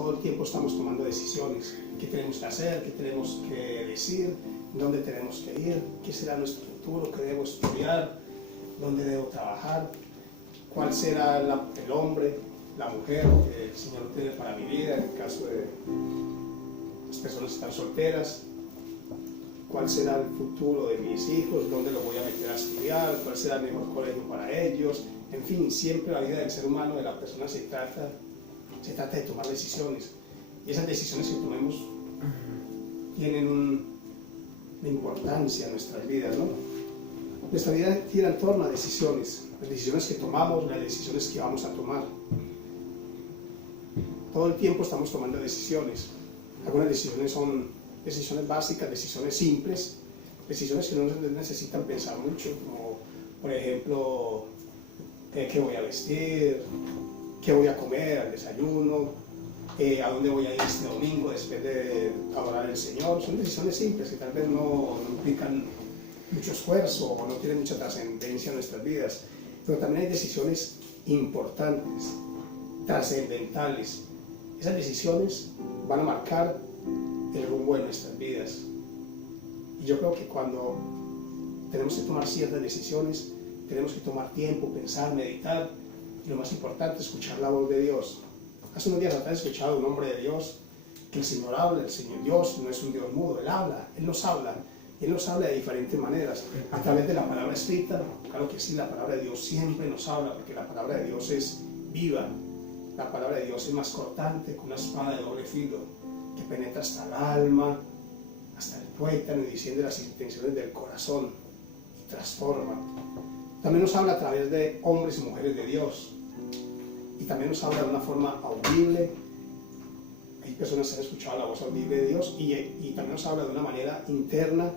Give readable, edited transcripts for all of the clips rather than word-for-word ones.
todo el tiempo estamos tomando decisiones. ¿Qué tenemos que hacer? ¿Qué tenemos que decir? ¿Dónde tenemos que ir? ¿Qué será nuestro futuro? ¿Qué debo estudiar? ¿Dónde debo trabajar? ¿Cuál será el hombre, la mujer que el Señor tiene para mi vida en el caso de las personas que están solteras? ¿Cuál será el futuro de mis hijos? ¿Dónde los voy a meter a estudiar? ¿Cuál será el mejor colegio para ellos? En fin, siempre la vida del ser humano, de la persona, se trata de tomar decisiones. Y esas decisiones que tomemos tienen una importancia en nuestras vidas, ¿no? Nuestra vida gira en torno a decisiones. Las decisiones que tomamos, las decisiones que vamos a tomar. Todo el tiempo estamos tomando decisiones. Algunas decisiones son decisiones básicas, decisiones simples, decisiones que no necesitan pensar mucho, como por ejemplo, qué voy a vestir, qué voy a comer al desayuno, a dónde voy a ir este domingo después de adorar al Señor. Son decisiones simples que tal vez no implican mucho esfuerzo o no tienen mucha trascendencia en nuestras vidas, pero también hay decisiones importantes, trascendentales. Esas decisiones van a marcar el rumbo de nuestras vidas. Y yo creo que cuando tenemos que tomar ciertas decisiones, tenemos que tomar tiempo, pensar, meditar, y lo más importante, escuchar la voz de Dios. Hace unos días atrás he escuchado a un hombre de Dios que el Señor habla. El Señor Dios no es un Dios mudo, Él habla, Él nos habla. Él nos habla de diferentes maneras, a través de la palabra escrita. Claro que sí, la palabra de Dios siempre nos habla, porque la palabra de Dios es viva. La palabra de Dios es más cortante que una espada de doble filo, que penetra hasta el alma, hasta el tuétano, y diciendo las intenciones del corazón, y transforma. También nos habla a través de hombres y mujeres de Dios, y también nos habla de una forma audible. Hay personas que han escuchado la voz audible de Dios, y también nos habla de una manera interna,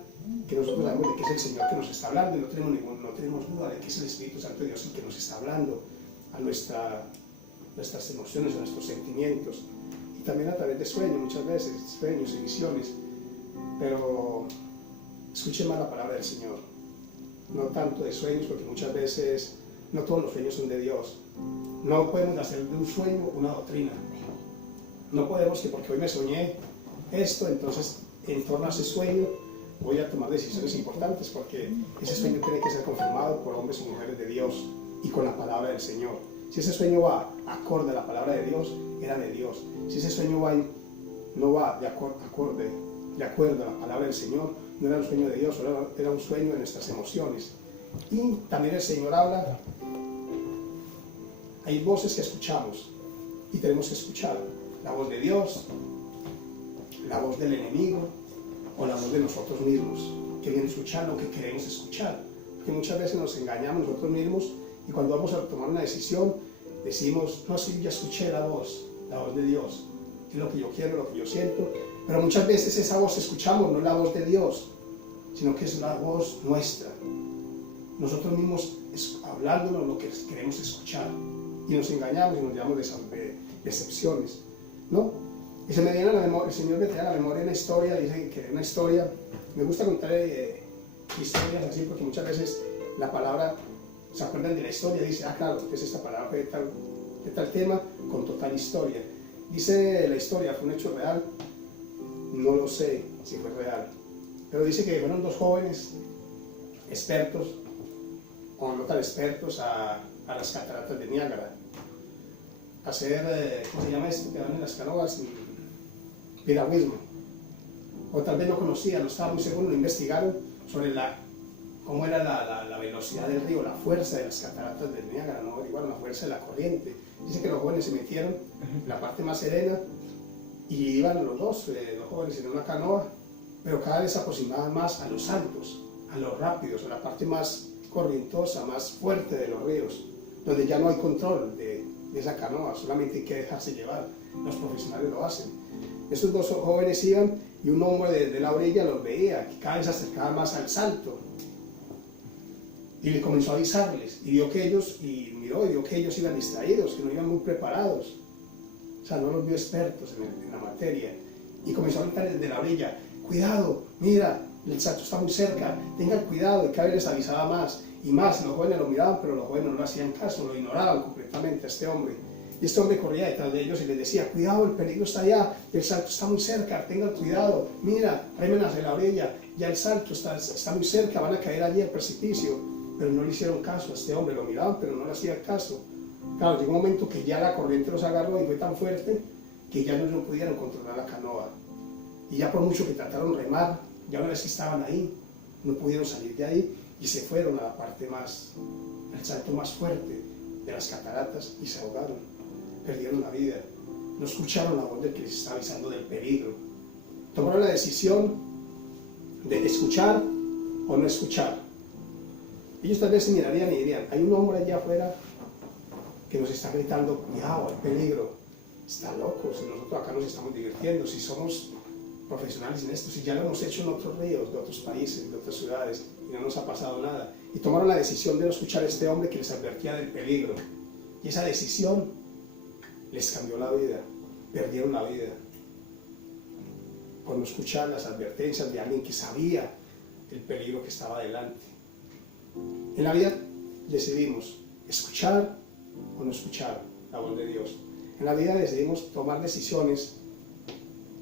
que nosotros sabemos de que es el Señor que nos está hablando, y no tenemos duda de que es el Espíritu Santo de Dios el que nos está hablando a nuestras emociones, a nuestros sentimientos, y también a través de sueños, muchas veces, sueños y visiones. Pero escuchen más la palabra del Señor, no tanto de sueños, porque muchas veces no todos los sueños son de Dios. No podemos hacer de un sueño una doctrina. No podemos que porque hoy me soñé esto, entonces en torno a ese sueño voy a tomar decisiones importantes, porque ese sueño tiene que ser confirmado por hombres y mujeres de Dios y con la palabra del Señor. Si ese sueño va acorde a la palabra de Dios, era de Dios. Si ese sueño no va de acuerdo a la palabra del Señor, no era un sueño de Dios, era un sueño de nuestras emociones. Y también el Señor habla. Hay voces que escuchamos y tenemos que escuchar la voz de Dios, la voz del enemigo o la voz de nosotros mismos, queriendo escuchar lo que queremos escuchar, porque muchas veces nos engañamos nosotros mismos, y cuando vamos a tomar una decisión decimos, no, sí, ya escuché la voz de Dios, es lo que yo quiero, lo que yo siento, pero muchas veces esa voz que escuchamos no es la voz de Dios, sino que es la voz nuestra, nosotros mismos hablándonos lo que queremos escuchar, y nos engañamos y nos llevamos de decepciones, ¿no? Y el Señor me trae a la memoria una historia. Dice que una historia, me gusta contar historias así, porque muchas veces la palabra, se acuerdan de la historia, dice, claro, es esta palabra de tal tema, con total historia. Dice la historia, ¿fue un hecho real? No lo sé si fue real, pero dice que fueron dos jóvenes expertos, o no tan expertos, a las cataratas de Niágara, a hacer, ¿cómo se llama esto? Que van en las canoas, piragüismo. O tal vez no conocían, no estaba muy seguro, lo investigaron sobre cómo era la velocidad del río, la fuerza de las cataratas del Niágara, no averiguaron la fuerza de la corriente. Dice que los jóvenes se metieron en la parte más serena y iban los jóvenes en una canoa, pero cada vez se aproximaban más a los saltos, a los rápidos, a la parte más corrientosa, más fuerte de los ríos, donde ya no hay control de esa canoa, solamente hay que dejarse llevar. Los profesionales lo hacen. Estos dos jóvenes iban y un hombre de la orilla los veía, que cada vez se acercaban más al salto, y le comenzó a avisarles, y vio que ellos iban distraídos, que no iban muy preparados, o sea, no los vio expertos en la materia, y comenzó a gritar desde la orilla, cuidado, mira, el salto está muy cerca, tengan cuidado, y cada vez les avisaba más y más. Los jóvenes lo miraban, pero los jóvenes no le hacían caso, lo ignoraban completamente a este hombre. Y este hombre corría detrás de ellos y les decía, cuidado, el peligro está allá, el salto está muy cerca, tengan cuidado, mira, remen hacia la orilla, ya el salto está muy cerca, van a caer allí al precipicio. Pero no le hicieron caso a este hombre, lo miraban, pero no le hacían caso. Claro, llegó un momento que ya la corriente los agarró y fue tan fuerte que ya no pudieron controlar la canoa. Y ya por mucho que trataron de remar, ya una vez que estaban ahí, no pudieron salir de ahí y se fueron a la parte el salto más fuerte de las cataratas y se ahogaron, perdieron la vida, no escucharon la voz del que les estaba avisando del peligro. Tomaron la decisión de escuchar o no escuchar. Ellos tal vez se mirarían y dirían, hay un hombre allá afuera que nos está gritando, cuidado, hay peligro. Está loco, si nosotros acá nos estamos divirtiendo, si somos profesionales en esto, si ya lo hemos hecho en otros ríos, de otros países, de otras ciudades, y no nos ha pasado nada. Y tomaron la decisión de no escuchar a este hombre que les advertía del peligro. Y esa decisión les cambió la vida, perdieron la vida, por no escuchar las advertencias de alguien que sabía el peligro que estaba delante. En la vida decidimos escuchar o no escuchar la voz de Dios. En la vida decidimos tomar decisiones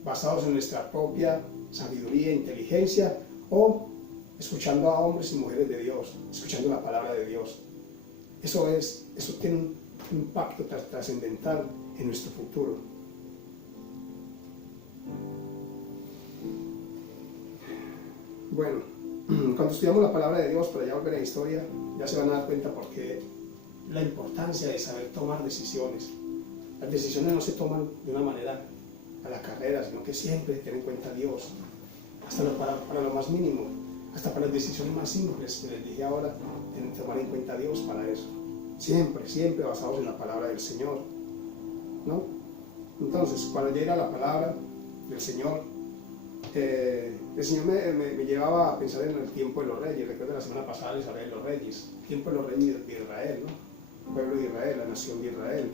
basadas en nuestra propia sabiduría e inteligencia o escuchando a hombres y mujeres de Dios, escuchando la palabra de Dios. Eso tiene un impacto trascendental en nuestro futuro. Bueno, cuando estudiamos la palabra de Dios, para ya volver a la historia, ya se van a dar cuenta por qué la importancia de saber tomar decisiones. Las decisiones no se toman de una manera a la carrera, sino que siempre tienen en cuenta a Dios, hasta para lo más mínimo, hasta para las decisiones más simples que les dije ahora, tienen que tomar en cuenta a Dios para eso. Siempre, siempre basados en la palabra del Señor, ¿no? Entonces, cuando llega la palabra del Señor, el Señor me llevaba a pensar en el tiempo de los reyes. Recuerdo la semana pasada les hablé de los reyes, el tiempo de los reyes de Israel, ¿no? El pueblo de Israel, la nación de Israel.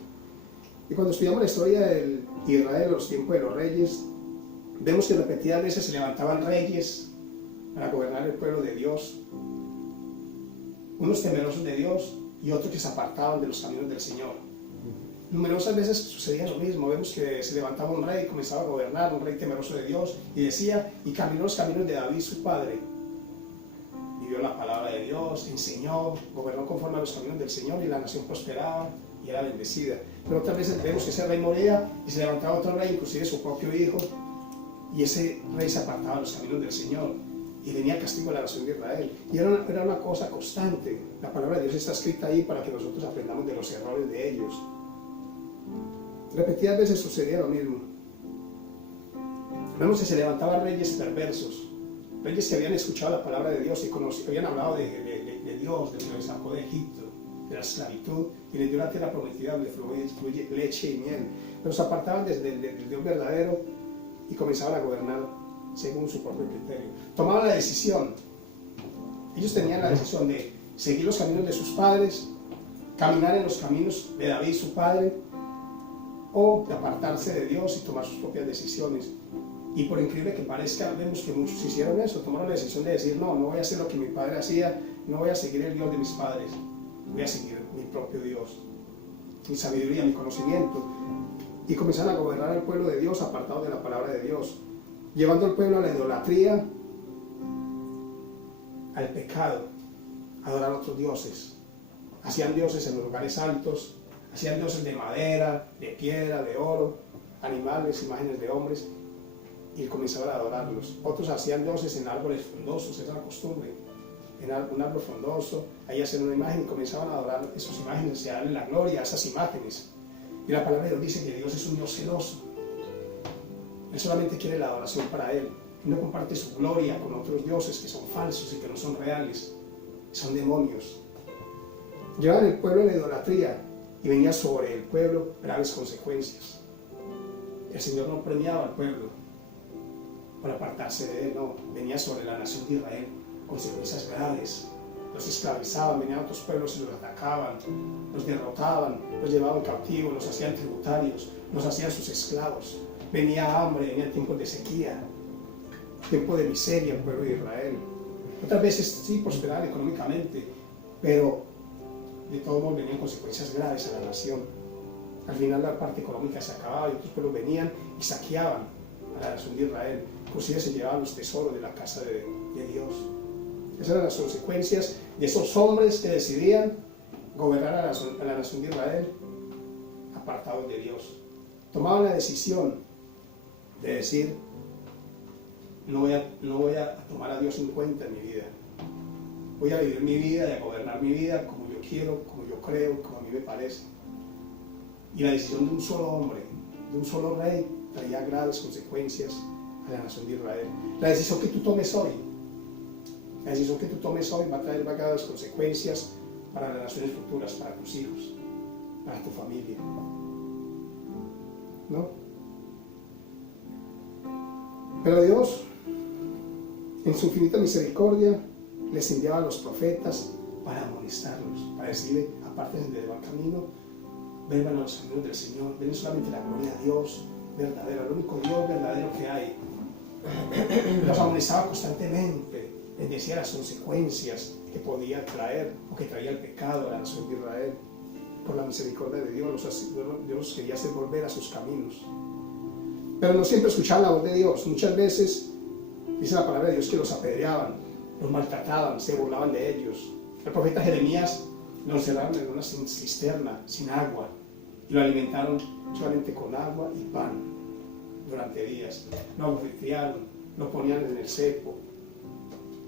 Y cuando estudiamos la historia de Israel, los tiempos de los reyes, vemos que repetidas veces se levantaban reyes para gobernar el pueblo de Dios, unos temerosos de Dios y otros que se apartaban de los caminos del Señor. Numerosas veces sucedía lo mismo. Vemos que se levantaba un rey, comenzaba a gobernar, un rey temeroso de Dios, y decía, y caminó los caminos de David su padre. Vivió la palabra de Dios, enseñó, gobernó conforme a los caminos del Señor, y la nación prosperaba y era bendecida. Pero otras veces vemos que ese rey moría y se levantaba otro rey, inclusive su propio hijo, y ese rey se apartaba de los caminos del Señor y venía castigo a la nación de Israel. Y era una cosa constante. La palabra de Dios está escrita ahí para que nosotros aprendamos de los errores de ellos. Repetidas veces sucedía lo mismo. Vemos que se levantaban reyes perversos, reyes que habían escuchado la palabra de Dios y habían hablado de Dios, de que los sacó de Egipto, de la esclavitud, y les dio la tierra prometida donde fluye leche y miel. Pero se apartaban del Dios verdadero y comenzaban a gobernar según su propio criterio. Tomaban la decisión. Ellos tenían la decisión de seguir los caminos de sus padres, caminar en los caminos de David su padre, o de apartarse de Dios y tomar sus propias decisiones. Y por increíble que parezca, vemos que muchos hicieron eso, tomaron la decisión de decir, no voy a hacer lo que mi padre hacía, no voy a seguir el Dios de mis padres, voy a seguir mi propio Dios, mi sabiduría, mi conocimiento. Y comenzaron a gobernar al pueblo de Dios apartados de la palabra de Dios, llevando al pueblo a la idolatría, al pecado, a adorar a otros dioses. Hacían dioses en los lugares altos, hacían dioses de madera, de piedra, de oro, animales, imágenes de hombres, y comenzaban a adorarlos. Otros hacían dioses en árboles frondosos, esa era la costumbre. En un árbol frondoso, ahí hacían una imagen y comenzaban a adorar esas imágenes, y a darle la gloria a esas imágenes. Y la palabra de Dios dice que Dios es un Dios celoso. Él solamente quiere la adoración para Él. Él no comparte su gloria con otros dioses que son falsos y que no son reales. Son demonios. Llevaban el pueblo a la idolatría y venía sobre el pueblo graves consecuencias. El Señor no premiaba al pueblo por apartarse de Él, no. Venía sobre la nación de Israel consecuencias graves. Los esclavizaban, venían a otros pueblos y los atacaban, los derrotaban, los llevaban cautivos, los hacían tributarios, los hacían sus esclavos. Venía hambre, venían tiempos de sequía, tiempo de miseria el pueblo de Israel. Otras veces sí prosperaban económicamente, pero de todos modos venían consecuencias graves a la nación. Al final la parte económica se acababa y otros pueblos venían y saqueaban a la nación de Israel. Inclusive se llevaban los tesoros de la casa de Dios. Esas eran las consecuencias de esos hombres que decidían gobernar a la nación de Israel apartados de Dios. Tomaban la decisión de decir, no voy a tomar a Dios en cuenta en mi vida. Voy a vivir mi vida y a gobernar mi vida como yo quiero, como yo creo, como a mí me parece. Y la decisión de un solo hombre, de un solo rey, traía graves consecuencias a la nación de Israel. La decisión que tú tomes hoy, va a traer graves consecuencias para las naciones futuras, para tus hijos, para tu familia. ¿No? Pero Dios, en su infinita misericordia, les enviaba a los profetas para amonestarlos, para decirle, apártense del mal camino, vuelvan a los caminos del Señor, den solamente la gloria a Dios verdadero, el único Dios verdadero que hay. Los amonestaba constantemente, les decía las consecuencias que podía traer o que traía el pecado a la nación de Israel. Por la misericordia de Dios, Dios quería hacer volver a sus caminos. Pero no siempre escuchaban la voz de Dios. Muchas veces, dice la palabra de Dios, que los apedreaban, los maltrataban, se burlaban de ellos. El profeta Jeremías lo encerraron en una cisterna, sin agua, y lo alimentaron solamente con agua y pan durante días. Lo abofetearon, lo ponían en el cepo,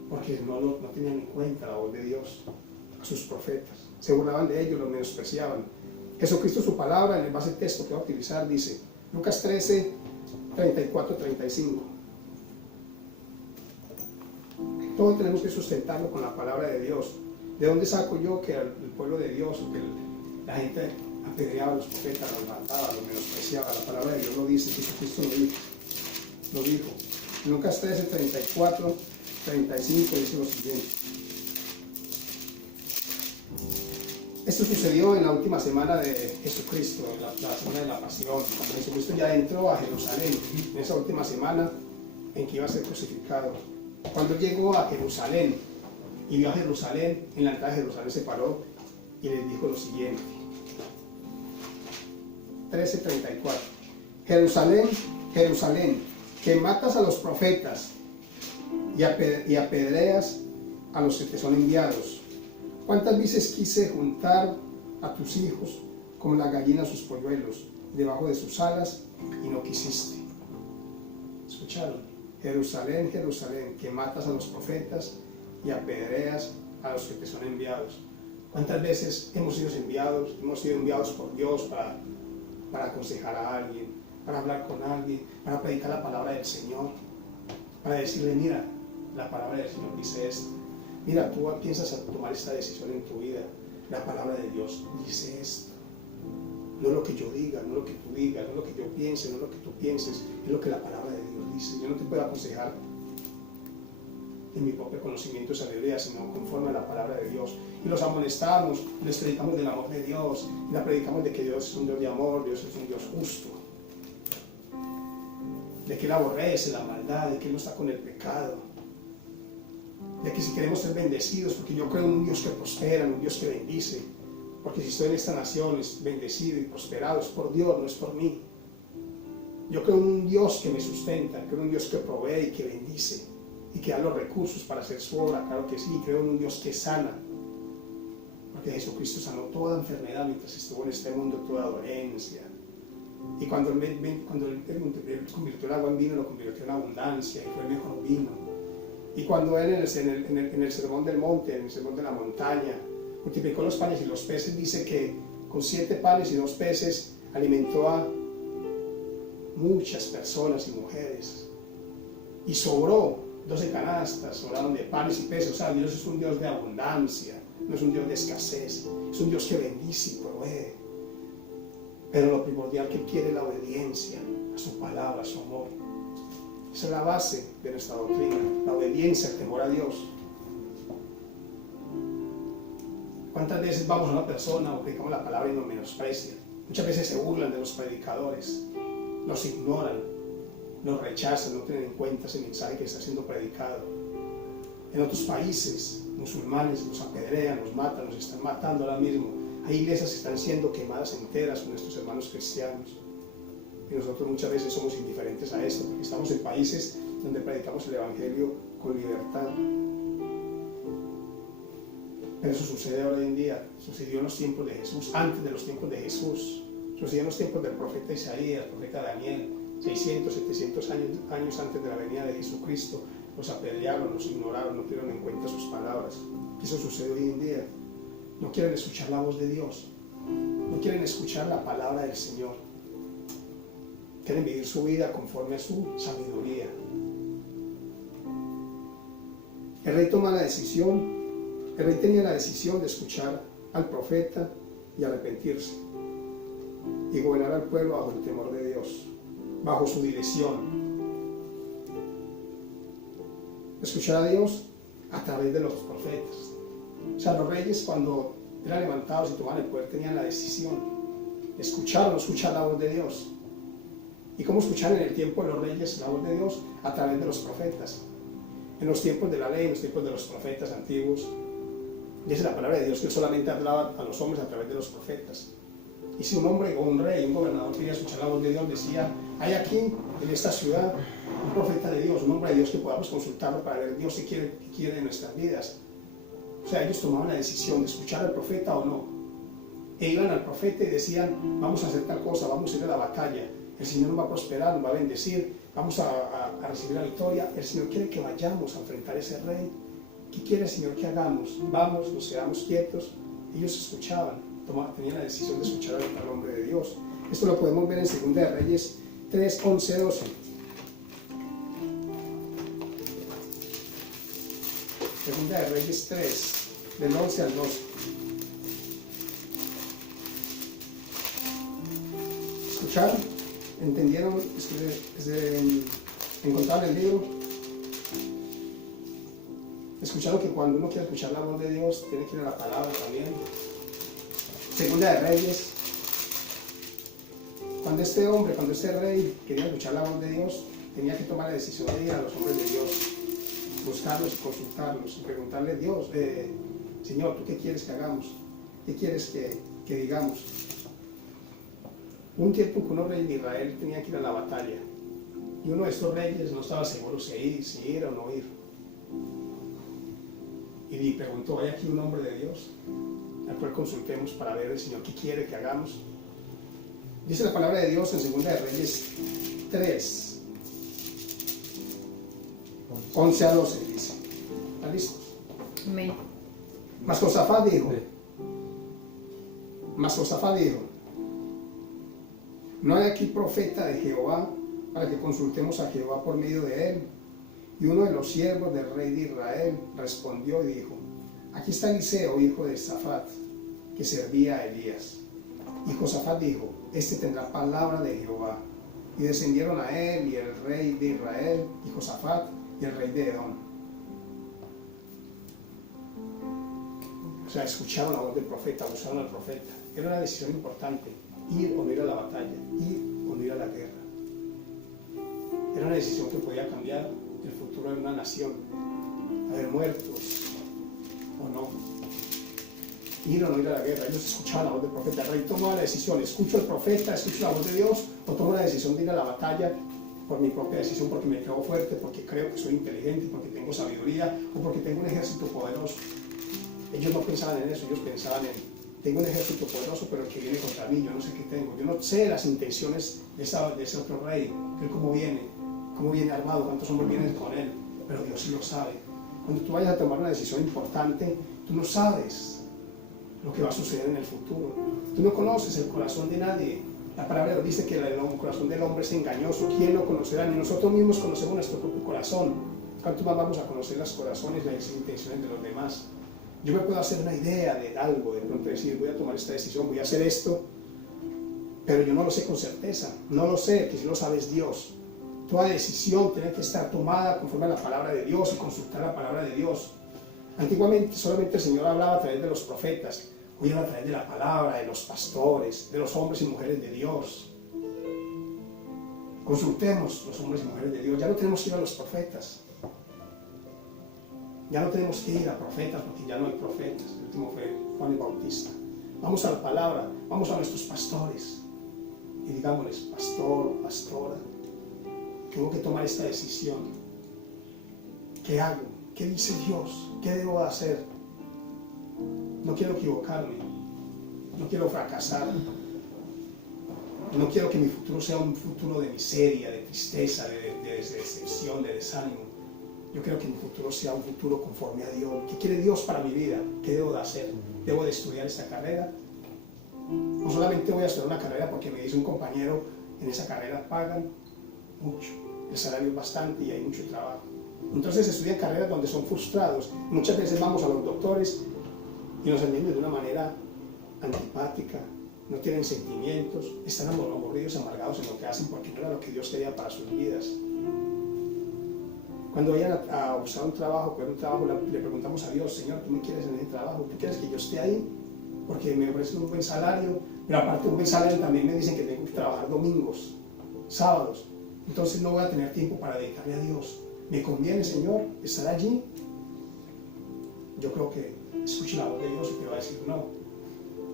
porque no tenían en cuenta la voz de Dios, a sus profetas. Se burlaban de ellos, los menospreciaban. Jesucristo, su palabra, en el base texto que va a utilizar, dice, Lucas 13, 34, 35. Todo tenemos que sustentarlo con la palabra de Dios. ¿De dónde saco yo que el pueblo de Dios, que la gente apedreaba a los profetas, los mataba, los menospreciaba? La palabra de Dios lo dice, Jesucristo lo dijo. Lucas 13, 34, 35 dice lo siguiente. Esto sucedió en la última semana de Jesucristo, la semana de la pasión. Cuando Jesucristo ya entró a Jerusalén, en esa última semana en que iba a ser crucificado. Cuando llegó a Jerusalén y vio a Jerusalén, en la entrada de Jerusalén se paró y les dijo lo siguiente. 13:34. Jerusalén, Jerusalén, que matas a los profetas y apedreas a los que te son enviados. ¿Cuántas veces quise juntar a tus hijos como la gallina a sus polluelos debajo de sus alas y no quisiste? ¿Escucharon? Jerusalén, Jerusalén, que matas a los profetas y apedreas a los que te son enviados. ¿Cuántas veces hemos sido enviados por Dios para aconsejar a alguien, para hablar con alguien, para predicar la palabra del Señor, para decirle, mira, la palabra del Señor dice esto? Mira, tú piensas tomar esta decisión en tu vida. La palabra de Dios dice esto. No lo que yo diga, no lo que tú digas, no lo que yo piense, no lo que tú pienses, es lo que la palabra de Dios dice. Yo no te puedo aconsejar en mi propio conocimiento y sabiduría, sino conforme a la palabra de Dios. Y los amonestamos, les predicamos del amor de Dios, y les predicamos de que Dios es un Dios de amor, Dios es un Dios justo, de que Él aborrece la maldad, de que Él no está con el pecado, de que si queremos ser bendecidos, porque yo creo en un Dios que prospera, en un Dios que bendice, porque si estoy en esta nación es bendecido y prosperado, es por Dios, no es por mí. Yo creo en un Dios que me sustenta, creo en un Dios que provee y que bendice y que da los recursos para hacer su obra, claro que sí. Creo en un Dios que sana, porque Jesucristo sanó toda enfermedad mientras estuvo en este mundo, toda dolencia. Y cuando Él convirtió el agua en vino, lo convirtió en abundancia y fue el mejor vino. Y cuando Él en el sermón del monte, en el sermón de la montaña, multiplicó los panes y los peces, dice que con 7 panes y 2 peces alimentó a muchas personas y mujeres. Y sobró 12 canastas, sobraron de panes y peces. O sea, Dios es un Dios de abundancia, no es un Dios de escasez, es un Dios que bendice y provee. Pero lo primordial que quiere es la obediencia a su palabra, a su amor. Esa es la base de nuestra doctrina, la obediencia, el temor a Dios. ¿Cuántas veces vamos a una persona o predicamos la palabra y nos menosprecian? Muchas veces se burlan de los predicadores, los ignoran, los rechazan, no tienen en cuenta ese mensaje que está siendo predicado. En otros países musulmanes nos apedrean, nos matan, nos están matando ahora mismo. Hay iglesias que están siendo quemadas enteras con nuestros hermanos cristianos. Y nosotros muchas veces somos indiferentes a esto, porque estamos en países donde predicamos el Evangelio con libertad. Pero eso sucede hoy en día, sucedió en los tiempos de Jesús, antes de los tiempos de Jesús, sucedió en los tiempos del profeta Isaías, el profeta Daniel, 600, 700 años antes de la venida de Jesucristo. Los apedrearon, los ignoraron, no tuvieron en cuenta sus palabras. Eso sucede hoy en día. No quieren escuchar la voz de Dios, no quieren escuchar la palabra del Señor. Quieren vivir su vida conforme a su sabiduría. El rey toma la decisión. El rey tenía la decisión de escuchar al profeta y arrepentirse y gobernar al pueblo bajo el temor de Dios, bajo su dirección. Escuchar a Dios a través de los profetas. O sea, los reyes cuando eran levantados y tomaban el poder tenían la decisión de escuchar o no escuchar la voz de Dios. ¿Y cómo escuchar en el tiempo de los reyes la voz de Dios? A través de los profetas. En los tiempos de la ley, en los tiempos de los profetas antiguos, dice la palabra de Dios que Él solamente hablaba a los hombres a través de los profetas. Y si un hombre o un rey, un gobernador quería escuchar la voz de Dios, decía, hay aquí en esta ciudad un profeta de Dios, un hombre de Dios que podamos consultarlo para ver Dios qué quiere en nuestras vidas. O sea, ellos tomaban la decisión de escuchar al profeta o no. E iban al profeta y decían, vamos a hacer tal cosa, vamos a ir a la batalla, el Señor nos va a prosperar, nos va a bendecir, vamos a recibir la victoria, el Señor quiere que vayamos a enfrentar a ese rey. ¿Qué quiere el Señor que hagamos? Vamos, nos quedamos quietos. Ellos escuchaban, tenían la decisión de escuchar al hombre de Dios. Esto lo podemos ver en 2 de Reyes 3, 11, 12. 2 de Reyes 3, del 11 al 12. ¿Escucharon? ¿Entendieron? ¿Encontraron el libro? Escucharon que cuando uno quiere escuchar la voz de Dios, tiene que ir a la palabra también. 2 de Reyes. Cuando este rey quería escuchar la voz de Dios, tenía que tomar la decisión de ir a los hombres de Dios, buscarlos, consultarlos y preguntarle a Dios, Señor, ¿tú qué quieres que hagamos? ¿Qué quieres que digamos? Un tiempo que unos reyes de Israel tenían que ir a la batalla y uno de estos reyes no estaba seguro si ir o no ir. Y preguntó, ¿hay aquí un hombre de Dios al cual consultemos para ver el Señor qué quiere que hagamos? Dice la palabra de Dios en 2 de Reyes 3, 11 a 12, dice. ¿Están listos? Amén. Mas Josafat dijo, no hay aquí profeta de Jehová para que consultemos a Jehová por medio de él. Y uno de los siervos del rey de Israel respondió y dijo, aquí está Eliseo, hijo de Safat, que servía a Elías. Y Josafat dijo, este tendrá palabra de Jehová. Y descendieron a él y el rey de Israel, y Josafat, y el rey de Edom. O sea, escucharon la voz del profeta, buscaron al profeta. Era una decisión importante, ir o no ir a la batalla, ir o no ir a la guerra. Era una decisión que podía cambiar el futuro de una nación, haber muertos o no, ir o no ir a la guerra. Ellos escuchaban la voz del profeta. El rey tomó la decisión, escucho al profeta, escucho la voz de Dios, o tomo la decisión de ir a la batalla por mi propia decisión, porque me creo fuerte, porque creo que soy inteligente, porque tengo sabiduría, o porque tengo un ejército poderoso. Ellos no pensaban en eso, ellos pensaban en, tengo un ejército poderoso, pero el que viene contra mí, yo no sé qué tengo, yo no sé las intenciones de ese otro rey, él cómo viene armado, cuántos hombres vienen con él, pero Dios sí lo sabe. Cuando tú vayas a tomar una decisión importante, tú no sabes lo que va a suceder en el futuro. Tú no conoces el corazón de nadie. La palabra de Dios dice que el corazón del hombre es engañoso. ¿Quién lo conocerá? Ni nosotros mismos conocemos nuestro propio corazón. ¿Cuánto más vamos a conocer los corazones y las intenciones de los demás? Yo me puedo hacer una idea de algo, de pronto decir, voy a tomar esta decisión, voy a hacer esto, pero yo no lo sé con certeza. No lo sé, que si lo sabes Dios. Toda decisión tiene que estar tomada conforme a la palabra de Dios y consultar la palabra de Dios. Antiguamente solamente el Señor hablaba a través de los profetas, hoy habla a través de la palabra, de los pastores, de los hombres y mujeres de Dios. Consultemos los hombres y mujeres de Dios. Ya no tenemos que ir a los profetas. Ya no tenemos que ir a profetas porque ya no hay profetas. El último fue Juan el Bautista. Vamos a la palabra, vamos a nuestros pastores y digámosles, pastor, pastora, tengo que tomar esta decisión. ¿Qué hago? ¿Qué dice Dios? ¿Qué debo hacer? No quiero equivocarme, no quiero fracasar, no quiero que mi futuro sea un futuro de miseria, de tristeza, de decepción, de desánimo. Yo quiero que mi futuro sea un futuro conforme a Dios. ¿Qué quiere Dios para mi vida? ¿Qué debo de hacer? ¿Debo de estudiar esta carrera? No solamente voy a estudiar una carrera porque me dice un compañero, en esa carrera pagan mucho, el salario es bastante y hay mucho trabajo. Entonces estudian carreras donde son frustrados. Muchas veces vamos a los doctores y nos atienden de una manera antipática, no tienen sentimientos, están aburridos, amargados en lo que hacen porque no era lo que Dios quería para sus vidas. Cuando vayan a buscar un trabajo, le preguntamos a Dios, Señor, ¿tú me quieres en ese trabajo? ¿Tú quieres que yo esté ahí? Porque me ofrecen un buen salario, pero aparte de un buen salario también me dicen que tengo que trabajar domingos, sábados. Entonces no voy a tener tiempo para dedicarme a Dios. ¿Me conviene, Señor, estar allí? Yo creo que escuche la voz de Dios y te va a decir no.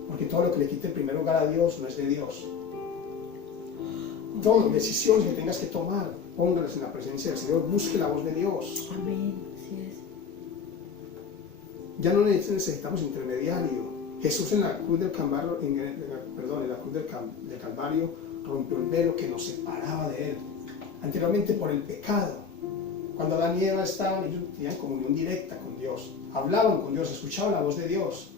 Porque todo lo que le quite el primer lugar a Dios no es de Dios. Todas las decisiones que tengas que tomar, póngalas en la presencia del Señor, busque la voz de Dios. Amén, así es. Ya no necesitamos intermediario. Jesús en la cruz del Calvario, del Calvario rompió el velo que nos separaba de Él. Anteriormente por el pecado. Cuando Adán y Eva estaban, ellos tenían comunión directa con Dios. Hablaban con Dios, escuchaban la voz de Dios.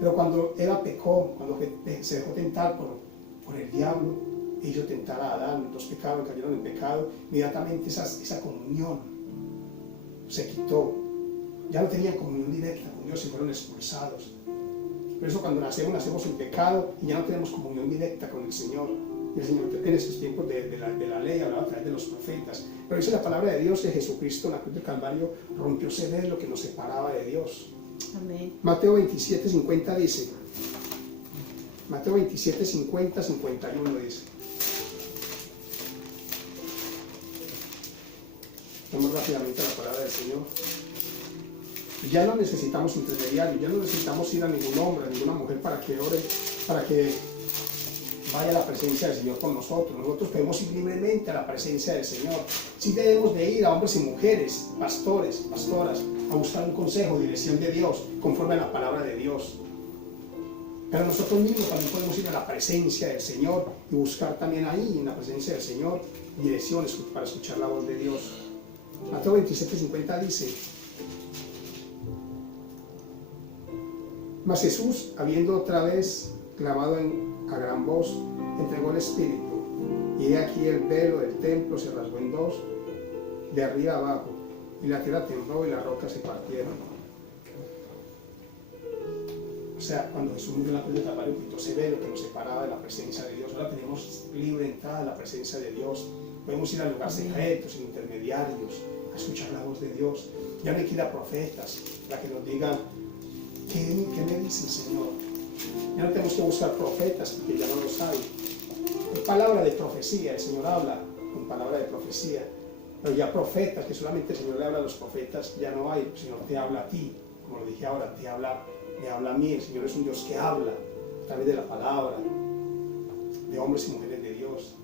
Pero cuando Eva pecó, cuando se dejó tentar por el diablo, hizo tentar a Adán, los pecados cayeron en pecado, inmediatamente esa comunión se quitó. Ya no tenían comunión directa con Dios y fueron expulsados. Por eso cuando nacemos en pecado y ya no tenemos comunión directa con el Señor. El Señor en estos tiempos de la ley hablaba a través de los profetas. Pero dice la palabra de Dios que Jesucristo en la cruz del Calvario rompió ese velo que nos separaba de Dios. Amén. Mateo 27:50 dice, Mateo 27:50, 51 dice. Vamos rápidamente a la palabra del Señor. Ya no necesitamos intermediarios, ya no necesitamos ir a ningún hombre, a ninguna mujer para que ore, para que vaya a la presencia del Señor con nosotros. Nosotros podemos ir libremente a la presencia del Señor. Sí debemos de ir a hombres y mujeres, pastores, pastoras, a buscar un consejo, dirección de Dios, conforme a la palabra de Dios. Pero nosotros mismos también podemos ir a la presencia del Señor y buscar también ahí, en la presencia del Señor, direcciones para escuchar la voz de Dios. Mateo 27:50 dice, mas Jesús, habiendo otra vez clamado a gran voz, entregó el Espíritu, y he aquí el velo del templo se rasgó en dos, de arriba abajo, y la tierra tembló y las rocas se partieron. O sea, cuando Jesús murió en la cruz del Calvario, quitó ese velo que nos separaba de la presencia de Dios. Ahora tenemos libre entrada a la presencia de Dios. Podemos ir al lugar secreto, sin intermediarios, a escuchar la voz de Dios. Ya no hay que ir a profetas para que nos digan, ¿qué me dice el Señor? Ya no tenemos que buscar profetas porque ya no los hay. Es palabra de profecía, el Señor habla con palabra de profecía. Pero ya profetas, que solamente el Señor le habla a los profetas, ya no hay. El Señor te habla a ti, como lo dije ahora, me habla a mí. El Señor es un Dios que habla a través de la palabra, de hombres y mujeres de Dios.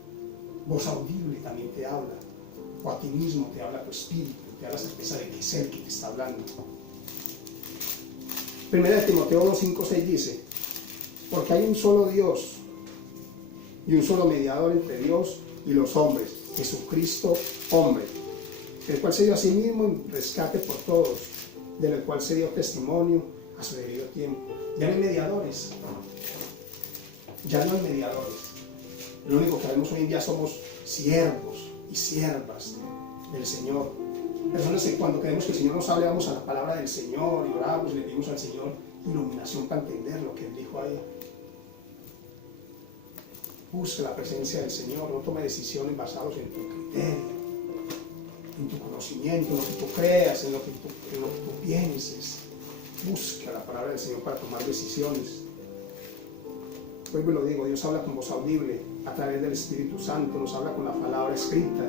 Voz audible también te habla, o a ti mismo te habla tu espíritu, te da la certeza de que es Él que te está hablando. Primera de Timoteo 2:5-6 dice, porque hay un solo Dios y un solo mediador entre Dios y los hombres, Jesucristo hombre, el cual se dio a sí mismo en rescate por todos, del cual se dio testimonio a su debido tiempo. Ya no hay mediadores, ya no hay mediadores. Lo único que vemos hoy en día somos siervos y siervas del Señor. Personas que cuando queremos que el Señor nos hable, vamos a la palabra del Señor y oramos y le pedimos al Señor iluminación para entender lo que Él dijo ahí. Busca la presencia del Señor, no tome decisiones basadas en tu criterio, en tu conocimiento, en lo que tú creas, en lo que tú pienses. Busca la palabra del Señor para tomar decisiones. Hoy me lo digo, Dios habla con voz audible a través del Espíritu Santo, nos habla con la palabra escrita,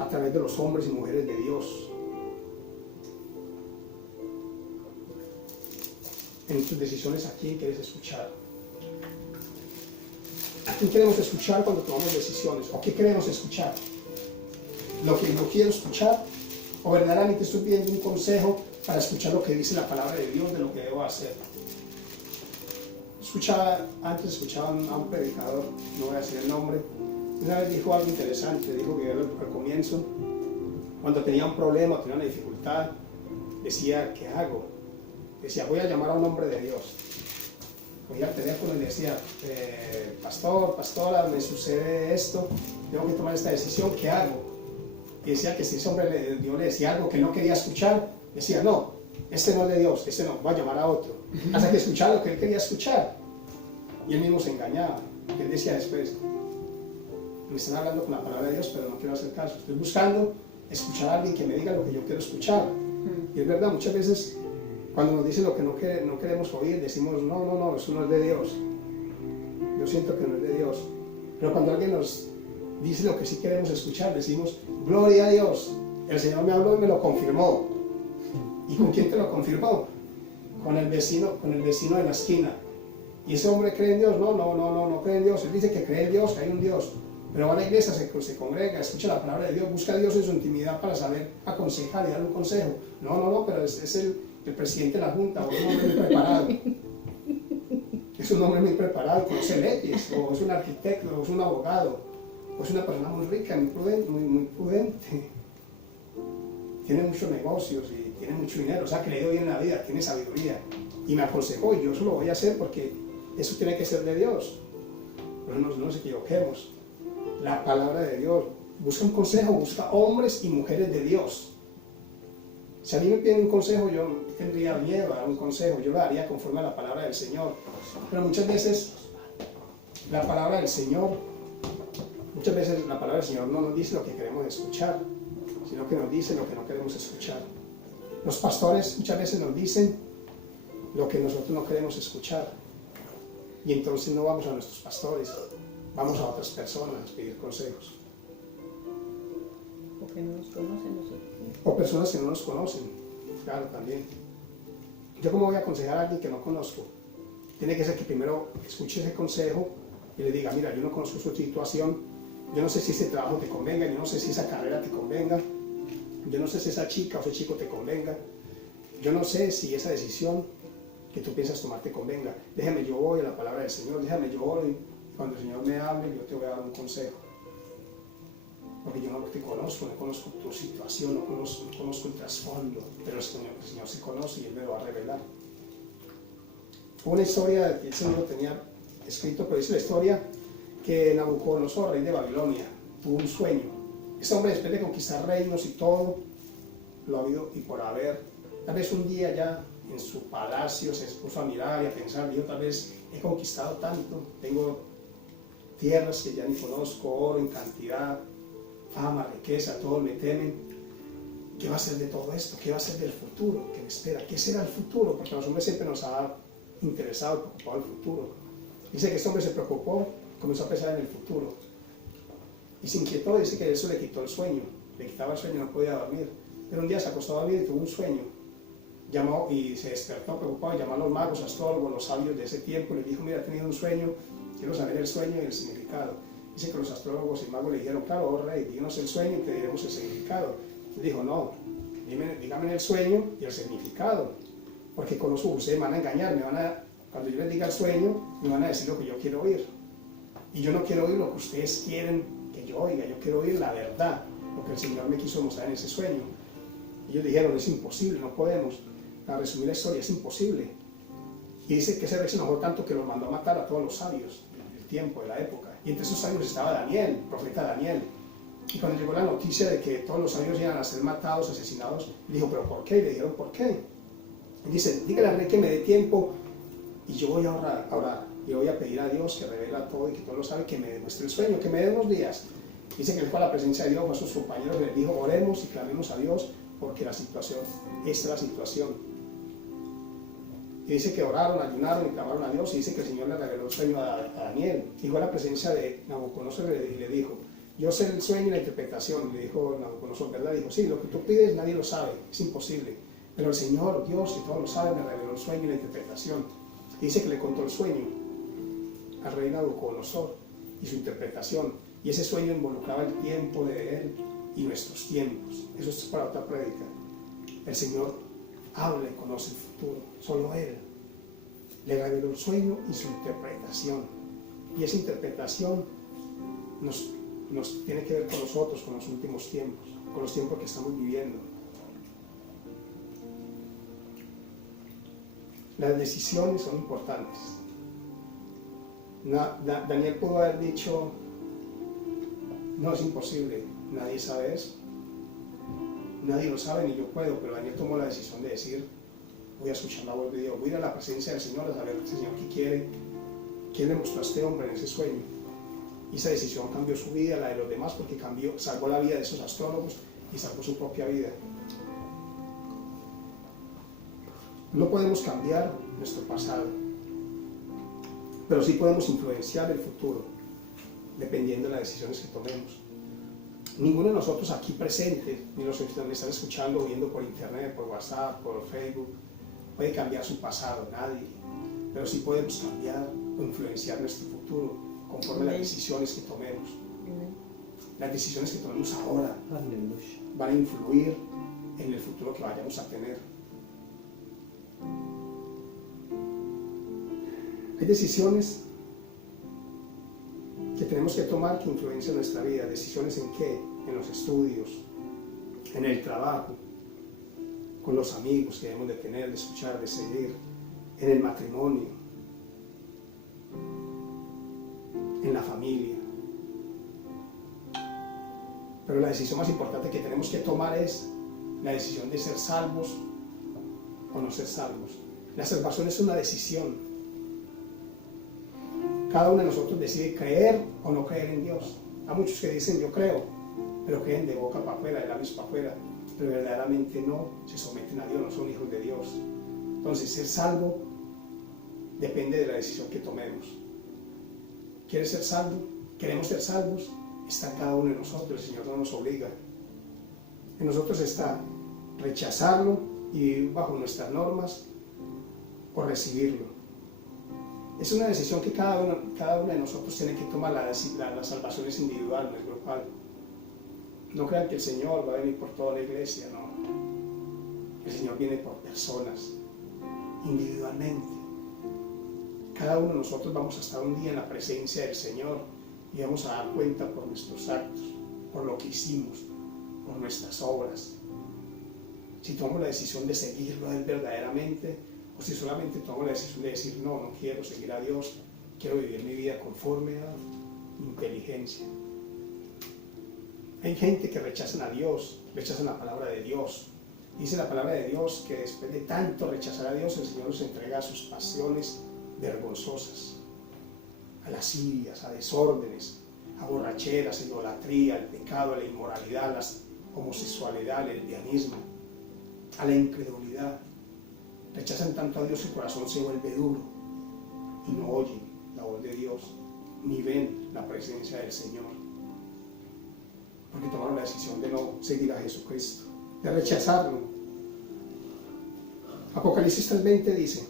a través de los hombres y mujeres de Dios. en tus decisiones a quién quieres escuchar. ¿A quién queremos escuchar cuando tomamos decisiones? ¿O qué queremos escuchar? ¿Lo que yo quiero escuchar? ¿O verdaderamente estoy pidiendo un consejo para escuchar lo que dice la palabra de Dios de lo que debo hacer? Antes escuchaba a un predicador, no voy a decir el nombre, una vez dijo algo interesante, dijo que al comienzo, cuando tenía un problema, tenía una dificultad, decía, ¿qué hago? Decía, voy a llamar a un hombre de Dios. Cogía el teléfono y le decía, pastor, pastora, me sucede esto, tengo que tomar esta decisión, ¿qué hago? Y decía que si ese hombre Dios le decía algo que no quería escuchar, decía, no, este no es de Dios, este no, voy a llamar a otro. Hasta que escuchara lo que él quería escuchar. Y él mismo se engañaba. Él decía después, me están hablando con la palabra de Dios, pero no quiero hacer caso. Estoy buscando escuchar a alguien que me diga lo que yo quiero escuchar. Y es verdad, muchas veces cuando nos dicen lo que no queremos oír, decimos, no, eso no es de Dios. Yo siento que no es de Dios. Pero cuando alguien nos dice lo que sí queremos escuchar, decimos, gloria a Dios, el Señor me habló y me lo confirmó. ¿Y con quién te lo confirmó? Con el vecino de la esquina. ¿Y ese hombre cree en Dios? No cree en Dios. Él dice que cree en Dios, que hay un Dios. Pero va a la iglesia, se congrega, escucha la palabra de Dios, busca a Dios en su intimidad para saber aconsejar y dar un consejo. No, pero es el presidente de la junta, o es un hombre muy preparado. Es un hombre muy preparado, conoce leyes, o es un arquitecto, o es un abogado, o es una persona muy rica, muy prudente. Tiene muchos negocios y tiene mucho dinero, o sea, que le ha ido bien en la vida, tiene sabiduría. Y me aconsejó, y yo eso lo voy a hacer porque eso tiene que ser de Dios. Pero no nos equivoquemos. La palabra de Dios, busca un consejo, busca hombres y mujeres de Dios. Si a mí me piden un consejo, yo tendría miedo a dar un consejo, yo lo haría conforme a la palabra del Señor. Pero muchas veces la palabra del Señor no nos dice lo que queremos escuchar, sino que nos dice lo que no queremos escuchar. Los pastores muchas veces nos dicen lo que nosotros no queremos escuchar. Y entonces no vamos a nuestros pastores, vamos a otras personas a pedir consejos. Porque no nos conocen nosotros. O personas que no nos conocen, claro, también. Yo cómo voy a aconsejar a alguien que no conozco. Tiene que ser que primero escuche ese consejo y le diga, mira, yo no conozco su situación, yo no sé si ese trabajo te convenga, yo no sé si esa carrera te convenga, yo no sé si esa chica o ese chico te convenga, yo no sé si esa decisión que tú piensas tomar te convenga. Déjame, yo voy a la palabra del Señor, déjame, yo oro y cuando el Señor me hable, yo te voy a dar un consejo. Porque yo no te conozco, no conozco tu situación, no conozco el trasfondo, pero el Señor sí conoce y Él me lo va a revelar. Hubo una historia que el Señor tenía escrito, pero dice la historia que Nabucodonosor, rey de Babilonia, tuvo un sueño. Ese hombre, después de conquistar reinos y todo, lo ha habido y por haber, tal vez un día ya en su palacio se puso a mirar y a pensar, dijo, tal vez he conquistado tanto, tengo tierras que ya ni conozco, oro en cantidad, fama, riqueza, todos me temen. ¿Qué va a ser de todo esto? ¿Qué va a ser del futuro que me espera? ¿Qué será el futuro? Porque a los hombres siempre nos ha interesado, preocupado el futuro. Dice que este hombre se preocupó, comenzó a pensar en el futuro. Y se inquietó, dice que eso le quitó el sueño. Le quitaba el sueño, no podía dormir. Pero un día se acostó a dormir y tuvo un sueño. Llamó y se despertó preocupado y llamó a los magos, astrólogos, los sabios de ese tiempo y le dijo, mira, he tenido un sueño, quiero saber el sueño y el significado. Dice que los astrólogos y magos le dijeron, claro, oh rey, díganos el sueño y te diremos el significado. Él dijo, no, dígame el sueño y el significado, porque con los ustedes me van a engañar, cuando yo les diga el sueño, me van a decir lo que yo quiero oír. Y yo no quiero oír lo que ustedes quieren que yo oiga, yo quiero oír la verdad, lo que el Señor me quiso mostrar en ese sueño. Y ellos dijeron, es imposible, no podemos. Para resumir la historia, es imposible. Y dice que ese rey se enojó tanto que los mandó a matar a todos los sabios del tiempo, de la época. Y entre esos sabios estaba Daniel, el profeta Daniel. Y cuando llegó la noticia de que todos los sabios iban a ser matados, asesinados, dijo, ¿pero por qué? Y le dijeron, ¿por qué? Y dice, dígale al rey que me dé tiempo y yo voy a orar. Y voy a pedir a Dios que revela todo y que todo lo sabe, que me demuestre el sueño, que me dé unos días. Dice que él fue a la presencia de Dios, fue a sus compañeros y les dijo, oremos y clamemos a Dios porque esta es la situación. Y dice que oraron, ayunaron y clamaron a Dios y dice que el Señor le reveló el sueño a Daniel. Y fue a la presencia de Nabucodonosor y le dijo, yo sé el sueño y la interpretación. Y le dijo Nabucodonosor, ¿verdad? Dijo, sí, lo que tú pides nadie lo sabe, es imposible. Pero el Señor, Dios, que todo lo sabe, me reveló el sueño y la interpretación. Y dice que le contó el sueño al rey Nabucodonosor y su interpretación. Y ese sueño involucraba el tiempo de él y nuestros tiempos. Eso es para otra prédica. El Señor habla y conoce el futuro. Solo Él le reveló el sueño y su interpretación. Y esa interpretación nos tiene que ver con nosotros, con los últimos tiempos, con los tiempos que estamos viviendo. Las decisiones son importantes. Daniel pudo haber dicho, no, es imposible, nadie sabe eso, nadie lo sabe ni yo puedo, pero Daniel tomó la decisión de decir, voy a escuchar la voz de Dios, voy a ir a la presencia del Señor a saber el Señor qué quiere, quién le mostró a este hombre en ese sueño. Y esa decisión cambió su vida, la de los demás, porque salvó la vida de esos astrólogos y salvó su propia vida. No podemos cambiar nuestro pasado, pero sí podemos influenciar el futuro, dependiendo de las decisiones que tomemos. Ninguno de nosotros aquí presentes, ni los que me están escuchando o viendo por internet, por WhatsApp, por Facebook, puede cambiar su pasado, nadie. Pero sí podemos cambiar o influenciar nuestro futuro conforme a las decisiones que tomemos. Las decisiones que tomemos ahora van a influir en el futuro que vayamos a tener. Hay decisiones que tenemos que tomar que influencian nuestra vida. ¿Decisiones en qué? En los estudios, en el trabajo, con los amigos que debemos de tener, de escuchar, de seguir, en el matrimonio, en la familia. Pero la decisión más importante que tenemos que tomar es la decisión de ser salvos o no ser salvos. La salvación es una decisión. Cada uno de nosotros decide creer o no creer en Dios. Hay muchos que dicen yo creo, pero creen de boca para afuera, de labios para afuera, pero verdaderamente no se someten a Dios, no son hijos de Dios. Entonces ser salvo depende de la decisión que tomemos. ¿Quieres ser salvo? ¿Queremos ser salvos? Está cada uno de nosotros, el Señor no nos obliga. En nosotros está rechazarlo y vivir bajo nuestras normas o recibirlo. Es una decisión que cada uno de nosotros tiene que tomar. La salvación es individual, no es grupal. No crean que el Señor va a venir por toda la iglesia, no. El Señor viene por personas, individualmente. Cada uno de nosotros vamos a estar un día en la presencia del Señor y vamos a dar cuenta por nuestros actos, por lo que hicimos, por nuestras obras. Si tomamos la decisión de seguirlo a Él verdaderamente, o si solamente tomo la decisión de decir, no quiero seguir a Dios, quiero vivir mi vida conforme a mi inteligencia. Hay gente que rechazan a Dios, rechazan la palabra de Dios. Dice la palabra de Dios que después de tanto rechazar a Dios, el Señor nos entrega a sus pasiones vergonzosas, a lascivias, a desórdenes, a borracheras, a idolatría, al pecado, a la inmoralidad, a la homosexualidad, al lesbianismo, a la incredulidad. Rechazan tanto a Dios que su corazón se vuelve duro y no oyen la voz de Dios, ni ven la presencia del Señor, porque tomaron la decisión de no seguir a Jesucristo, de rechazarlo. Apocalipsis 3:20 dice: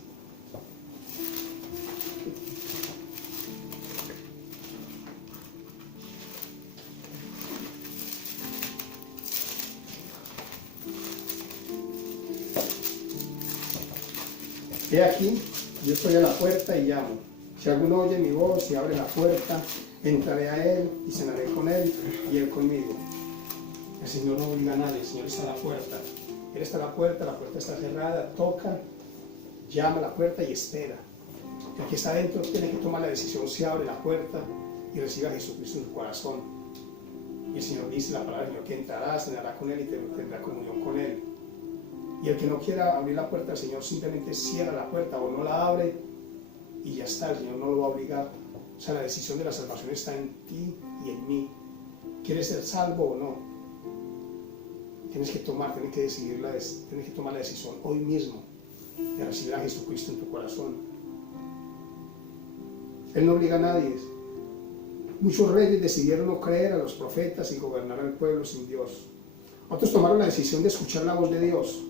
he aquí, yo estoy a la puerta y llamo. Si alguno oye mi voz y abre la puerta, entraré a él y cenaré con él y él conmigo. El Señor no obliga a nadie, el Señor está a la puerta. Él está a la puerta está cerrada, toca, llama a la puerta y espera. El que está adentro tiene que tomar la decisión si abre la puerta y recibe a Jesucristo en su corazón. Y el Señor dice la palabra del Señor que entrará, cenará con él y tendrá comunión con él. Y el que no quiera abrir la puerta al Señor simplemente cierra la puerta o no la abre y ya está, el Señor no lo va a obligar. O sea, la decisión de la salvación está en ti y en mí. ¿Quieres ser salvo o no? Tienes que tomar la decisión hoy mismo de recibir a Jesucristo en tu corazón. Él no obliga a nadie. Muchos reyes decidieron no creer a los profetas y gobernar al pueblo sin Dios. Otros tomaron la decisión de escuchar la voz de Dios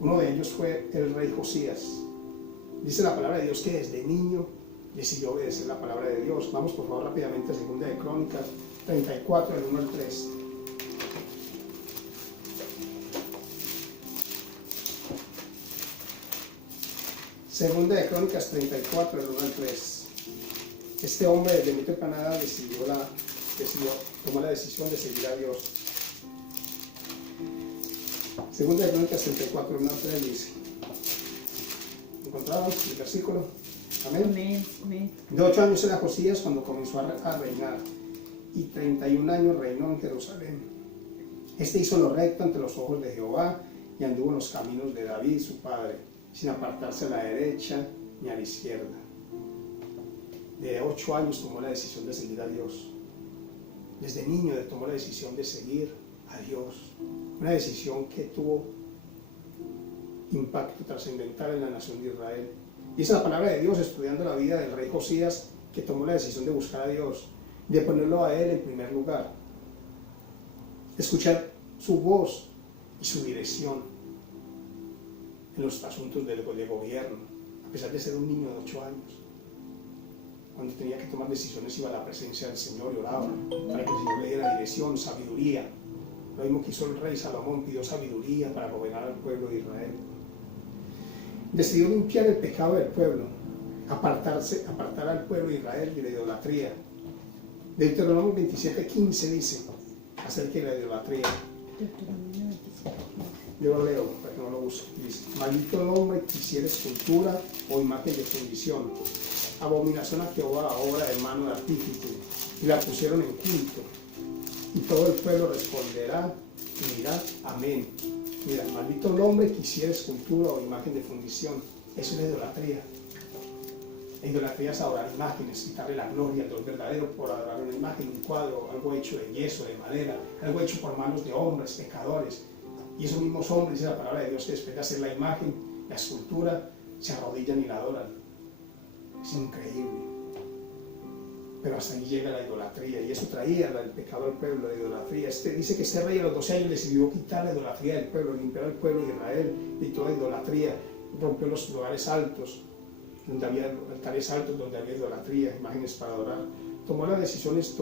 Uno de ellos fue el rey Josías. Dice la palabra de Dios que desde niño decidió obedecer la palabra de Dios. Vamos por favor rápidamente a Segunda de Crónicas 34, del 1 al 3. Segunda de Crónicas 34, del 1 al 3. Este hombre de Benito de Canadá tomó la decisión de seguir a Dios. Segunda de Crónicas 34, del 1 al 3 dice. ¿Encontraron el versículo? Amén. Amén, amén. De 8 años era Josías cuando comenzó a reinar, y 31 años reinó en Jerusalén. Este hizo lo recto ante los ojos de Jehová, y anduvo en los caminos de David su padre, sin apartarse a la derecha ni a la izquierda. De 8 años tomó la decisión de seguir a Dios. Desde niño tomó la decisión de seguir a Dios. Una decisión que tuvo impacto trascendental en la nación de Israel. Y esa es la palabra de Dios, estudiando la vida del rey Josías, que tomó la decisión de buscar a Dios, de ponerlo a Él en primer lugar, escuchar su voz y su dirección en los asuntos de gobierno, a pesar de ser un niño de 8 años. Cuando tenía que tomar decisiones iba a la presencia del Señor y oraba para que el Señor le diera dirección, sabiduría. Lo mismo que hizo el rey Salomón, pidió sabiduría para gobernar al pueblo de Israel. Decidió limpiar el pecado del pueblo, apartar al pueblo de Israel de la idolatría. Deuteronomio 27:15 dice acerca de la idolatría. Yo lo leo para que no lo use. Dice: maldito el hombre que hiciera escultura o imagen de fundición, abominación a Jehová, obra de mano de artífice, y la pusieron en culto. Y todo el pueblo responderá y dirá amén. Mira, maldito el hombre que hiciera escultura o imagen de fundición. Eso es la idolatría. La idolatría es adorar imágenes, quitarle la gloria al Dios verdadero por adorar una imagen, un cuadro, algo hecho de yeso, de madera, algo hecho por manos de hombres, pecadores. Y esos mismos hombres, dice la palabra de Dios, que después de hacer la imagen, la escultura, se arrodillan y la adoran. Es increíble. Pero hasta ahí llega la idolatría, y eso traía el pecado al pueblo, la idolatría. Dice que este rey a los 12 años decidió quitar la idolatría del pueblo, limpiar al pueblo de Israel de toda idolatría, rompió los lugares altos, donde había altares altos, donde había idolatría, imágenes para adorar. Tomó decisiones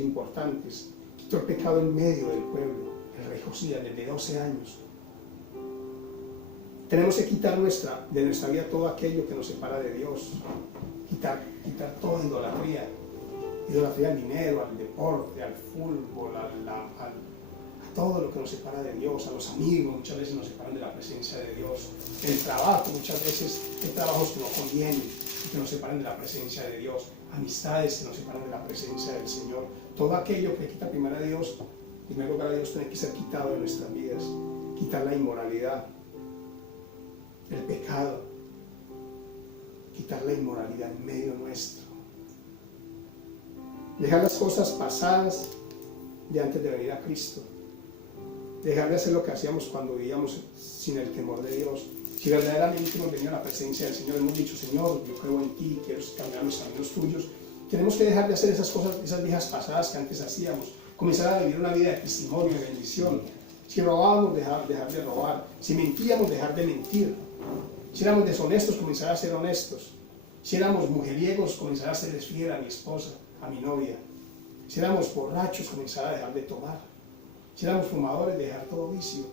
importantes, quitó el pecado en medio del pueblo, el rey Josías, desde 12 años. Tenemos que quitar de nuestra vida todo aquello que nos separa de Dios, quitar toda idolatría. Idolatría al dinero, al deporte, al fútbol, a todo lo que nos separa de Dios, a los amigos, muchas veces nos separan de la presencia de Dios. El trabajo, muchas veces hay trabajos que no convienen, que nos separan de la presencia de Dios. Amistades que nos separan de la presencia del Señor. Todo aquello que quita primero a Dios, en primer lugar a Dios, tiene que ser quitado de nuestras vidas. Quitar la inmoralidad, el pecado, quitar la inmoralidad en medio nuestro. Dejar las cosas pasadas de antes de venir a Cristo. Dejar de hacer lo que hacíamos cuando vivíamos sin el temor de Dios. Si verdaderamente hemos venido a la presencia del Señor, hemos dicho: Señor, yo creo en ti, quiero caminar los caminos tuyos. Tenemos que dejar de hacer esas cosas, esas viejas pasadas que antes hacíamos. Comenzar a vivir una vida de testimonio, de bendición. Si robábamos, dejar de robar. Si mentíamos, dejar de mentir. Si éramos deshonestos, comenzar a ser honestos. Si éramos mujeriegos, comenzar a ser fiel a mi esposa, a mi novia. Si éramos borrachos, comenzar a dejar de tomar. Si éramos fumadores, dejar todo vicio.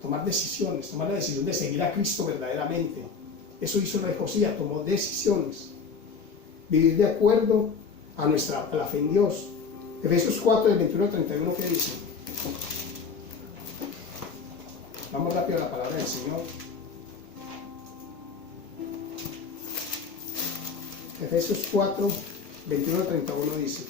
Tomar decisiones, tomar la decisión de seguir a Cristo verdaderamente. Eso hizo el rey Josías, tomó decisiones. Vivir de acuerdo a la fe en Dios. Efesios 4, del 21 al 31, ¿qué dice? Vamos rápido a la palabra del Señor. Efesios 4, 21 al 31 dice: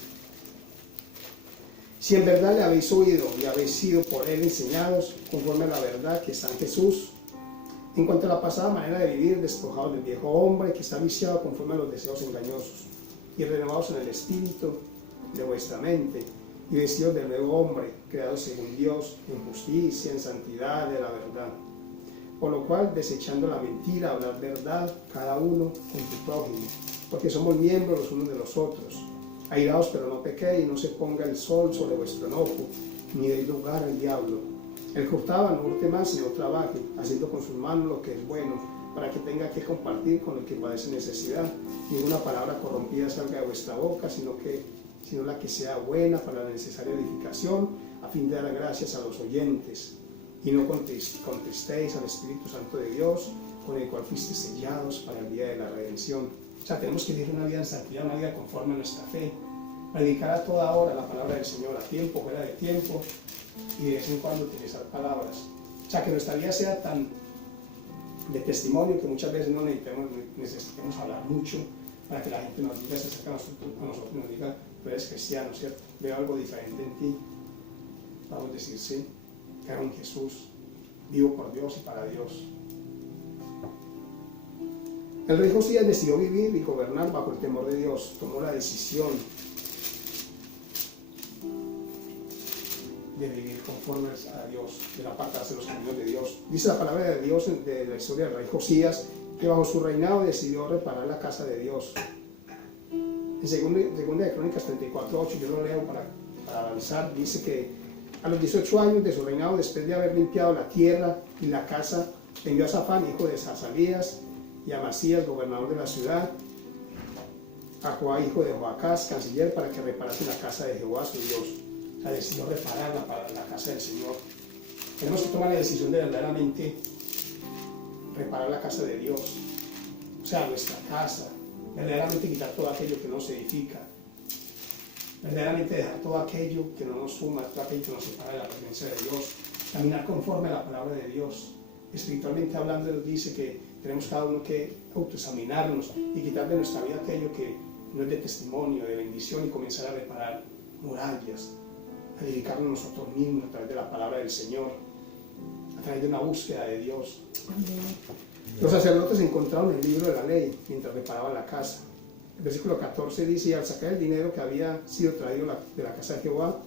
si en verdad le habéis oído y habéis sido por él enseñados conforme a la verdad que está en Jesús, en cuanto a la pasada manera de vivir, despojados del viejo hombre que está viciado conforme a los deseos engañosos, y renovados en el espíritu de vuestra mente, y vestidos del nuevo hombre, creado según Dios, en justicia, en santidad de la verdad. Por lo cual, desechando la mentira, hablar verdad, cada uno con su prójimo, porque somos miembros los unos de los otros. Airaos, pero no pequéis, y no se ponga el sol sobre vuestro enojo, ni deis lugar al diablo. El que hurtaba no hurte más, sino trabaje, haciendo con sus manos lo que es bueno, para que tenga que compartir con el que padece necesidad. Ninguna palabra corrompida salga de vuestra boca, sino la que sea buena para la necesaria edificación, a fin de dar gracias a los oyentes. Y no contristéis al Espíritu Santo de Dios, con el cual fuisteis sellados para el día de la redención. O sea, tenemos que vivir una vida en santidad, una vida conforme a nuestra fe. Predicar a toda hora la palabra del Señor, a tiempo, fuera de tiempo, y de vez en cuando utilizar palabras. O sea, que nuestra vida sea tan de testimonio que muchas veces no necesitemos hablar mucho para que la gente nos diga, se acerque a nosotros y nos diga, tú eres cristiano, ¿cierto? Veo algo diferente en ti. Vamos a decir, sí, creo en Jesús, vivo por Dios y para Dios. El rey Josías decidió vivir y gobernar bajo el temor de Dios. Tomó la decisión de vivir conforme a Dios, de apartarse de los caminos de Dios. Dice la palabra de Dios de la historia del rey Josías, que bajo su reinado decidió reparar la casa de Dios. En segunda de Crónicas 34:8, yo lo leo para avanzar, dice que a los 18 años de su reinado, después de haber limpiado la tierra y la casa, envió a Safán, hijo de Sasalías, y a Masías, gobernador de la ciudad, a Joá, hijo de Joacás, canciller, para que reparasen la casa de Jehová, su Dios. O sea, decidió reparar la casa del Señor. Tenemos que tomar la decisión de verdaderamente reparar la casa de Dios, o sea, nuestra casa, verdaderamente quitar todo aquello que no se edifica, verdaderamente dejar todo aquello que no nos suma, todo aquello que nos separa de la presencia de Dios, caminar conforme a la palabra de Dios. Espiritualmente hablando, Dios dice que tenemos cada uno que autoexaminarnos y quitar de nuestra vida aquello que no es de testimonio, de bendición, y comenzar a reparar murallas, a dedicarnos nosotros mismos a través de la palabra del Señor, a través de una búsqueda de Dios. Los sacerdotes encontraron el libro de la ley mientras reparaban la casa. El versículo 14 dice: y al sacar el dinero que había sido traído de la casa de Jehová,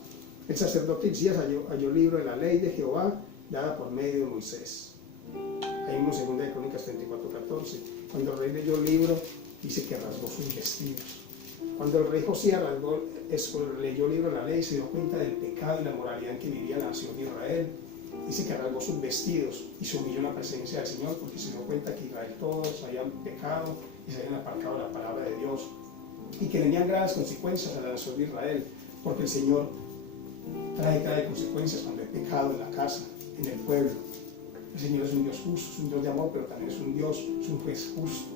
el sacerdote Hilcías halló el libro de la ley de Jehová dada por medio de Moisés. Ahí mismo 2 de Crónicas 34:14. Cuando el rey leyó el libro, dice que rasgó sus vestidos. Cuando el rey Josías leyó el libro de la ley, se dio cuenta del pecado y la moralidad en que vivía la nación de Israel. Dice que rasgó sus vestidos y se humilló en la presencia del Señor, porque se dio cuenta que Israel todos habían pecado y se habían apartado de la palabra de Dios, y que venían graves consecuencias a la nación de Israel, porque el Señor trae consecuencias cuando hay pecado en la casa, en el pueblo. El Señor es un Dios justo, es un Dios de amor, pero también es un Dios, es un juez justo.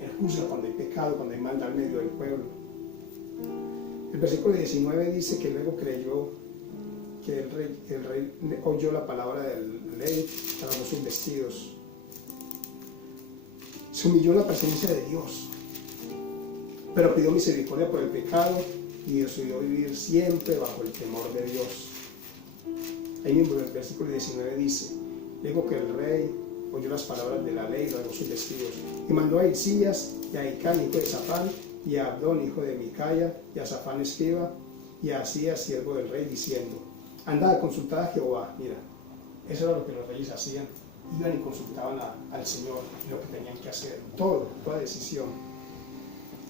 Él juzga cuando hay pecado, cuando hay maldad en medio del pueblo. El versículo 19 dice que luego creyó que el rey oyó la palabra de la ley, rasgó sus vestidos, se humilló en la presencia de Dios, pero pidió misericordia por el pecado y decidió vivir siempre bajo el temor de Dios. Ahí mismo el versículo 19 dice: luego que el rey oyó las palabras de la ley, rasgó sus vestidos, y mandó a Hilcías y a Hicam, hijo de Safán, y a Abdón, hijo de Micaya, y a Safán, escriba, y a Asías, siervo del rey, diciendo: andad a consultar a Jehová. Mira, eso era lo que los reyes hacían, iban y consultaban al Señor lo que tenían que hacer, toda decisión.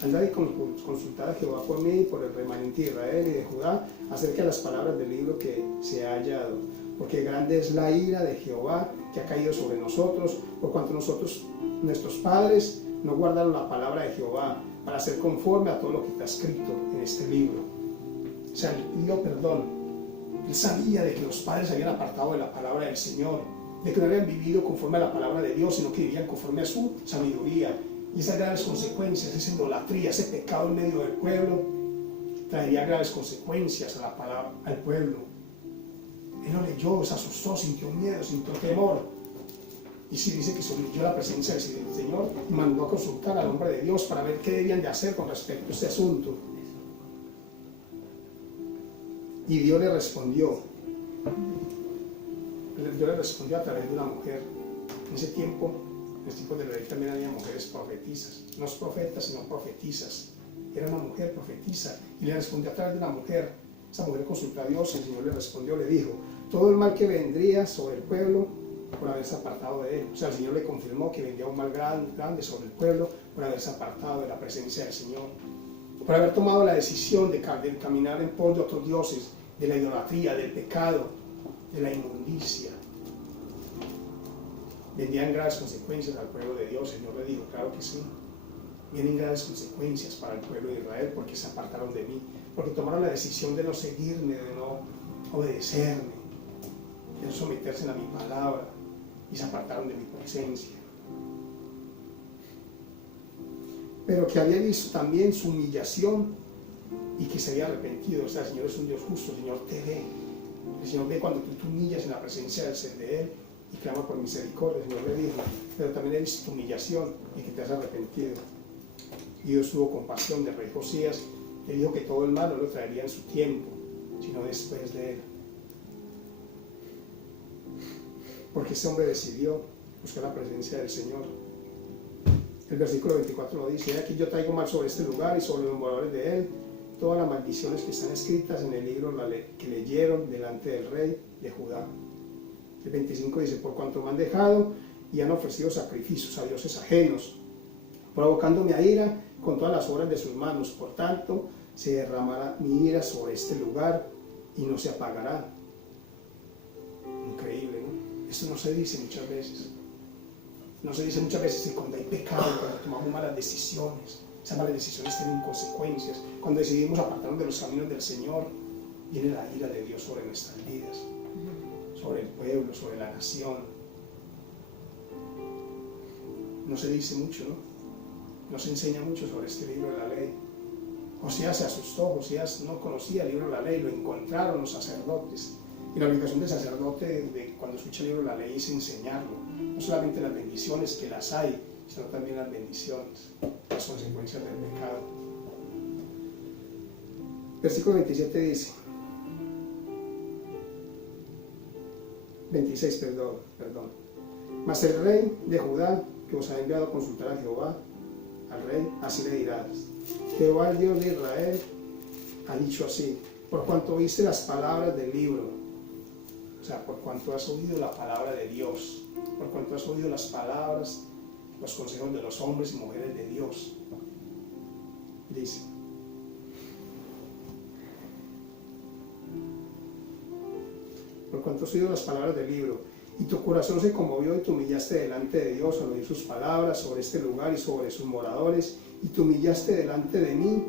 Andad y consultar a Jehová por mí y por el remanente de Israel y de Judá acerca de las palabras del libro que se ha hallado, porque grande es la ira de Jehová que ha caído sobre nosotros, por cuanto nuestros padres no guardaron la palabra de Jehová para hacer conforme a todo lo que está escrito en este libro. O sea, él pidió perdón. Él sabía de que los padres se habían apartado de la palabra del Señor, de que no habían vivido conforme a la palabra de Dios, sino que vivían conforme a su sabiduría. Y esas graves consecuencias, esa idolatría, ese pecado en medio del pueblo, traería graves consecuencias al pueblo. Él lo leyó, se asustó, sintió miedo, sintió temor. Y sí dice que se humilló a la presencia del Señor y mandó a consultar al hombre de Dios para ver qué debían de hacer con respecto a este asunto. Y Dios le respondió. Dios le respondió a través de una mujer. En ese tiempo, en los tiempos de la ley también había mujeres profetisas. No es profetas, sino profetisas. Era una mujer profetisa y le respondió a través de una mujer. Esa mujer consultó a Dios y el Señor le respondió, le dijo: todo el mal que vendría sobre el pueblo por haberse apartado de él. O sea, el Señor le confirmó que vendría un mal grande sobre el pueblo por haberse apartado de la presencia del Señor, por haber tomado la decisión de caminar en pos de otros dioses, de la idolatría, del pecado. de la inmundicia. Vendrían graves consecuencias al pueblo de Dios. El Señor le dijo, claro que sí. Vienen graves consecuencias para el pueblo de Israel porque se apartaron de mí, porque tomaron la decisión de no seguirme, de no obedecerme, de no someterse a mi palabra y se apartaron de mi presencia. Pero que había visto también su humillación y que se había arrepentido. O sea, el Señor es un Dios justo, el Señor te ve. El Señor ve cuando tú te humillas en la presencia del ser de Él y clama por misericordia. El Señor le dijo, pero también he visto tu humillación y que te has arrepentido. Y Dios tuvo compasión del rey Josías. Le dijo que todo el mal no lo traería en su tiempo, sino después de él. Porque este hombre decidió buscar la presencia del Señor. El versículo 24 lo dice: aquí yo traigo mal sobre este lugar y sobre los moradores de él todas las maldiciones que están escritas en el libro que leyeron delante del rey de Judá. El 25 dice: por cuanto me han dejado y han ofrecido sacrificios a dioses ajenos, provocándome a ira con todas las obras de sus manos, por tanto se derramará mi ira sobre este lugar y no se apagará. Increíble, ¿no? Esto no se dice muchas veces. No se dice muchas veces que cuando hay pecado, cuando tomamos malas decisiones, esas malas decisiones tienen consecuencias. Cuando decidimos apartarnos de los caminos del Señor, viene la ira de Dios sobre nuestras vidas, sobre el pueblo, sobre la nación. No se dice mucho, ¿no? No se enseña mucho sobre este libro de la ley. Josías se asustó, Josías no conocía el libro de la ley, lo encontraron los sacerdotes. Y la obligación del sacerdote cuando escucha el libro de la ley es enseñarlo. No solamente las bendiciones, que las hay, sino también las bendiciones, las consecuencias del pecado. Versículo 27 dice, 26, perdón. Mas el rey de Judá, que os ha enviado a consultar a Jehová, al rey, así le dirás: Jehová, el Dios de Israel, ha dicho así: por cuanto oíste las palabras del libro, o sea, por cuanto has oído la palabra de Dios, por cuanto has oído las palabras, los consejos de los hombres y mujeres de Dios, dice: por cuanto has oído las palabras del libro, y tu corazón se conmovió y te humillaste delante de Dios al oír sus palabras sobre este lugar y sobre sus moradores, y te humillaste delante de mí,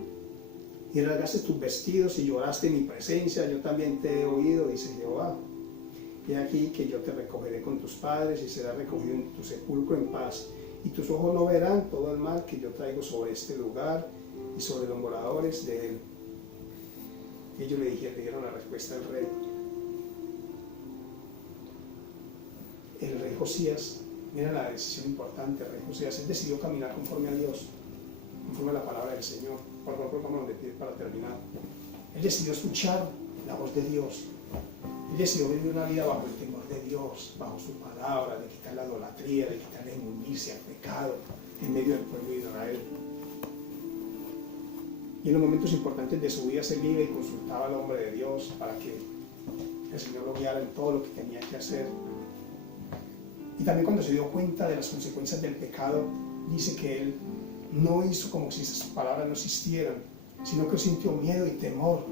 y rasgaste tus vestidos y lloraste en mi presencia, yo también te he oído, dice Jehová. He aquí que yo te recogeré con tus padres y serás recogido en tu sepulcro en paz, y tus ojos no verán todo el mal que yo traigo sobre este lugar y sobre los moradores de él. Y ellos le dieron la respuesta al rey. El rey Josías, mira la decisión importante, el rey Josías, él decidió caminar conforme a Dios, conforme a la palabra del Señor. Por favor, vamos a pedir para terminar. Él decidió escuchar la voz de Dios. Él decidió vivir una vida bajo el temor de Dios, bajo su palabra, de quitar la idolatría, de quitar la inmundicia, el pecado en medio del pueblo de Israel. Y en los momentos importantes de su vida se iba y consultaba al hombre de Dios para que el Señor lo guiara en todo lo que tenía que hacer. Y también cuando se dio cuenta de las consecuencias del pecado, dice que él no hizo como si esas palabras no existieran, sino que sintió miedo y temor.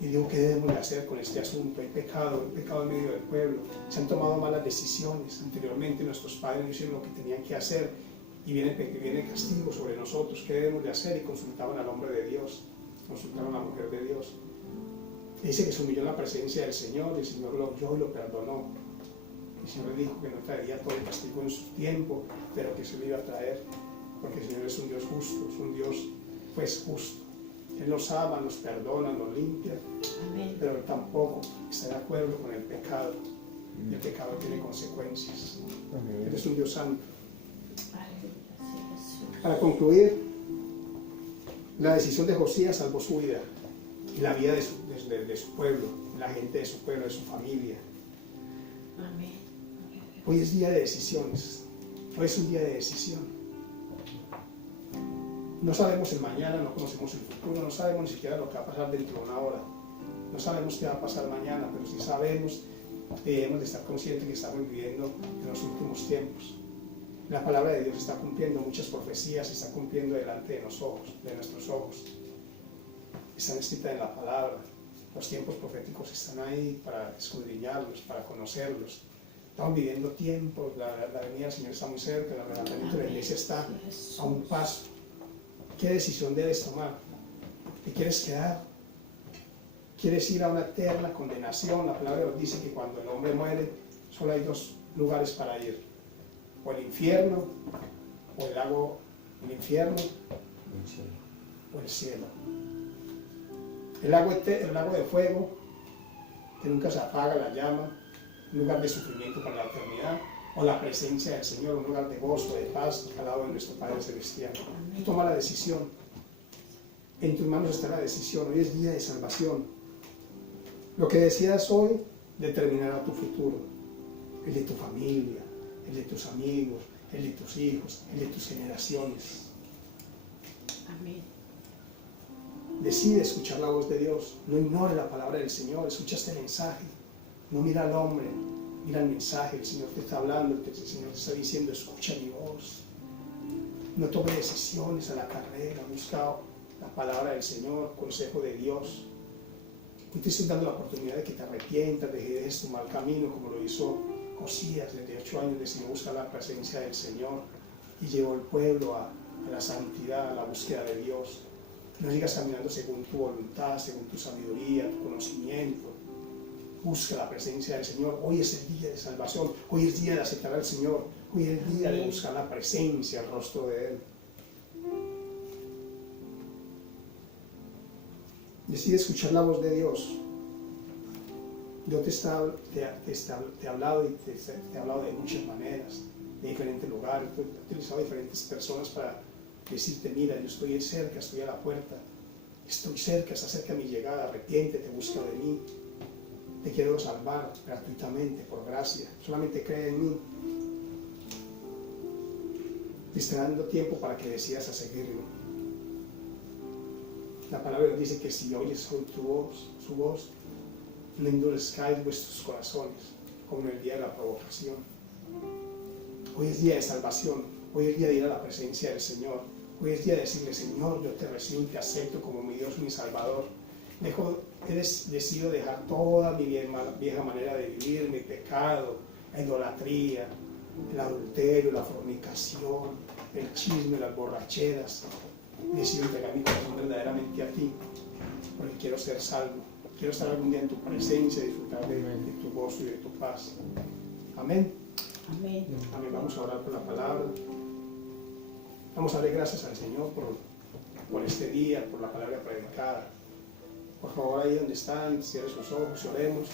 Y dijo: ¿qué debemos de hacer con este asunto? Hay pecado en medio del pueblo. Se han tomado malas decisiones. Anteriormente nuestros padres no hicieron lo que tenían que hacer y viene castigo sobre nosotros. ¿Qué debemos de hacer? Y consultaban al hombre de Dios, consultaron a la mujer de Dios. Dice que se humilló en la presencia del Señor, y el Señor lo oyó y lo perdonó. El Señor le dijo que no traería todo el castigo en su tiempo, pero que se lo iba a traer, porque el Señor es un Dios justo, es un Dios pues justo. Él nos ama, nos perdona, nos limpia. Amén. Pero Él tampoco está de acuerdo con el pecado. El pecado tiene consecuencias. Amén. Él es un Dios santo. Para concluir, la decisión de Josías salvó su vida y la vida de su pueblo, la gente de su pueblo, de su familia. Amén. Hoy es día de decisiones. Hoy es un día de decisión. No sabemos el mañana, no conocemos el futuro, no sabemos ni siquiera lo que va a pasar dentro de una hora. No sabemos qué va a pasar mañana, pero sí sabemos, debemos de estar conscientes que estamos viviendo en los últimos tiempos. La palabra de Dios está cumpliendo muchas profecías, se está cumpliendo delante de nuestros ojos. Están escritas en la palabra. Los tiempos proféticos están ahí para escudriñarlos, para conocerlos. Estamos viviendo tiempos, la venida del Señor está muy cerca, el arrebatamiento de la iglesia está a un paso. ¿Qué decisión debes tomar? ¿Te quieres quedar? ¿Quieres ir a una eterna condenación? La palabra de Dios dice que cuando el hombre muere, solo hay dos lugares para ir: o el infierno, o el lago, el infierno, o el cielo. El lago de fuego, que nunca se apaga la llama, un lugar de sufrimiento para la eternidad, o la presencia del Señor, un lugar de gozo, de paz, al lado de nuestro Padre Celestial. Tú toma la decisión. En tus manos está la decisión. Hoy es día de salvación. Lo que decidas hoy determinará tu futuro, el de tu familia, el de tus amigos, el de tus hijos, el de tus generaciones. Amén. Decide escuchar la voz de Dios. No ignore la palabra del Señor. Escucha este mensaje. No mira al hombre, mira el mensaje. El Señor te está hablando, el Señor te está diciendo: escucha mi voz. No tome decisiones a la carrera. Busca la palabra del Señor, consejo de Dios. Hoy te estoy dando la oportunidad de que te arrepientas, de que dejes tu mal camino, como lo hizo Josías. Desde 8 años decidió buscar la presencia del Señor y llevó al pueblo a la santidad, a la búsqueda de Dios. No sigas caminando según tu voluntad, según tu sabiduría, tu conocimiento. Busca la presencia del Señor. Hoy es el día de salvación. Hoy es el día de aceptar al Señor. Hoy es el día de buscar la presencia, el rostro de Él. Decide escuchar la voz de Dios. Dios te ha hablado y te ha hablado de muchas maneras, de diferentes lugares. Te ha utilizado diferentes personas para decirte: mira, yo estoy cerca, estoy a la puerta, estoy cerca, está cerca mi llegada, arrepiéntete, busca de mí. Te quiero salvar gratuitamente, por gracia. Solamente cree en mí. Te está dando tiempo para que decidas a seguirlo. La palabra dice que si oyes hoy su voz, no endurezcáis vuestros corazones, como en el día de la provocación. Hoy es día de salvación. Hoy es día de ir a la presencia del Señor. Hoy es día de decirle: Señor, yo te recibo y te acepto como mi Dios y mi Salvador. Decido dejar toda mi vieja manera de vivir, mi pecado, la idolatría, el adulterio, la fornicación, el chisme, las borracheras. Decido entregar mi corazón verdaderamente a ti, porque quiero ser salvo. Quiero estar algún día en tu presencia y disfrutar de tu gozo y de tu paz. Amén. Amén. Amén. Vamos a orar por la palabra. Vamos a darle gracias al Señor por este día, por la palabra predicada. Por favor, ahí donde están, cierren sus ojos y oremos.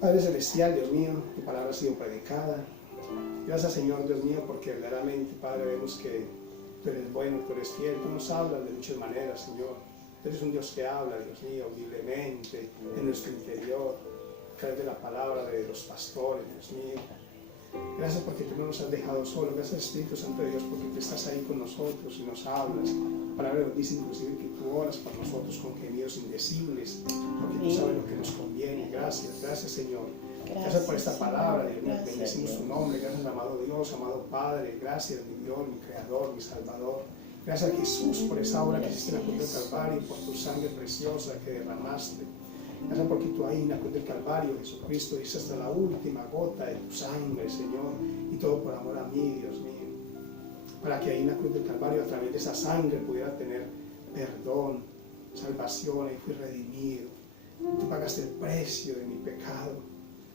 Padre Celestial, Dios mío, tu palabra ha sido predicada. Gracias, Señor, Dios mío, porque verdaderamente, Padre, vemos que tú eres bueno, tú eres fiel. Tú nos hablas de muchas maneras, Señor. Tú eres un Dios que habla, Dios mío, audiblemente, en nuestro interior, a través de la palabra de los pastores, Dios mío. Gracias porque tú no nos has dejado solos. Gracias, Espíritu Santo de Dios, porque tú estás ahí con nosotros y nos hablas. La palabra nos dice inclusive que tú oras por nosotros con gemidos indecibles, porque tú sabes lo que nos conviene. Gracias, gracias, Señor. Gracias por esta palabra, Dios mío. Bendecimos tu nombre. Gracias, amado Dios, amado Padre. Gracias, mi Dios, mi Creador, mi Salvador. Gracias, Jesús, por esa obra que hiciste en la cruz del Calvario y por tu sangre preciosa que derramaste. Gracias porque tú ahí en la cruz del Calvario, Jesucristo, dices hasta la última gota de tu sangre, Señor, y todo por amor a mí, Dios mío. Para que ahí en la cruz del Calvario, a través de esa sangre, pudiera tener perdón, salvación, y fui redimido. Tú pagaste el precio de mi pecado.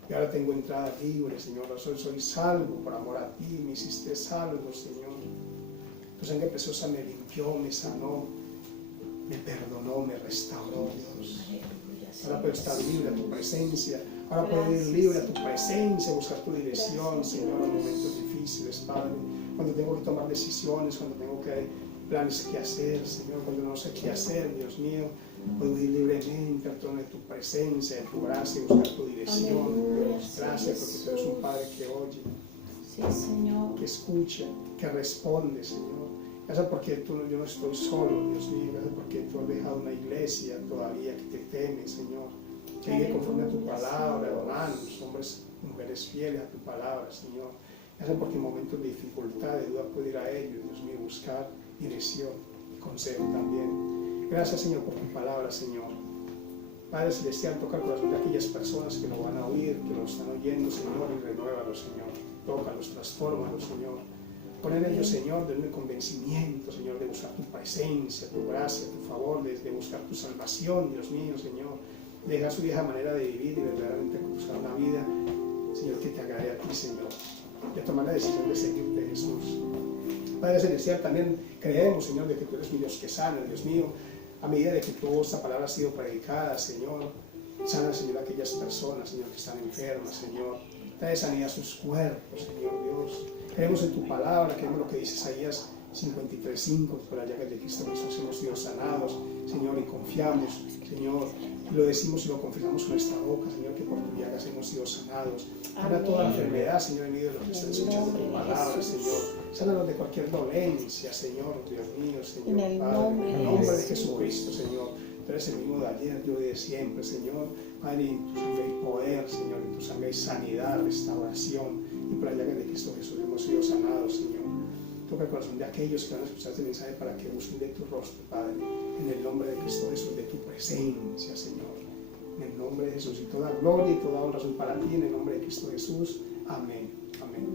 Y ahora tengo entrada libre, Señor. Soy salvo por amor a ti. Me hiciste salvo, Señor. Tu sangre preciosa me limpió, me sanó, me perdonó, me restauró, Dios. Ahora puedo estar libre a tu presencia. Ahora puedo ir libre a tu presencia, buscar tu dirección, Señor, en momentos difíciles, Padre. Cuando tengo que tomar decisiones, cuando tengo que planes que hacer, Señor, cuando no sé qué hacer, Dios mío, puedo ir libremente al trono de tu presencia, de tu gracia, y buscar tu dirección. Dios, gracias porque tú eres un Padre que oye, sí, Señor, que escucha, que responde, Señor. Gracias porque yo no estoy solo, Dios mío. Gracias porque tú has dejado una iglesia todavía que te teme, Señor. Que vive conforme a tu palabra, hermanos, hombres, mujeres fieles a tu palabra, Señor. Gracias porque en momentos de dificultad, de duda, puedo ir a ellos, Dios mío, buscar dirección y consejo también. Gracias, Señor, por tu palabra, Señor. Padre Celestial, toca el corazón de aquellas personas que lo van a oír, que lo están oyendo, Señor, y renuévalos, Señor. Tócalos, transfórmalos, Señor. Pon en ellos, Señor, de un convencimiento, Señor, de buscar tu presencia, tu gracia, tu favor, de buscar tu salvación, Dios mío, Señor. Deja su vieja manera de vivir y verdaderamente buscar una vida, Señor, que te agrade a ti, Señor. De tomar la decisión de seguirte, Jesús. Padre Celestial, también creemos, Señor, de que tú eres mi Dios que sana, Dios mío. A medida de que esta palabra ha sido predicada, Señor, sana, Señor, a aquellas personas, Señor, que están enfermas, Señor. Trae sanidad a sus cuerpos, Señor Dios. Creemos en tu palabra, creemos lo que dice Isaías 53:5, por la llaga de Cristo Jesús hemos sido sanados, Señor, y confiamos, Señor, y lo decimos y lo confesamos con nuestra boca, Señor, que por tu llagas hemos sido sanados. Sana toda la enfermedad, Señor, en medio de lo que están escuchando tu palabra, Señor. Sánanos de cualquier dolencia, Señor, Dios mío, Señor, en el Padre, en el nombre de Jesucristo, Señor. Tú eres el mismo de ayer, yo y de siempre, Señor. Padre, en tu sangre hay poder, Señor, en tu sangre hay sanidad, restauración, y por la llaga de Cristo Jesús hemos sido sanados, Señor. Toca el corazón de aquellos que van a escuchar este mensaje para que busquen de tu rostro, Padre, en el nombre de Cristo Jesús, de tu presencia, Señor. En el nombre de Jesús, y toda gloria y toda honra son para ti, en el nombre de Cristo Jesús. Amén. Amén.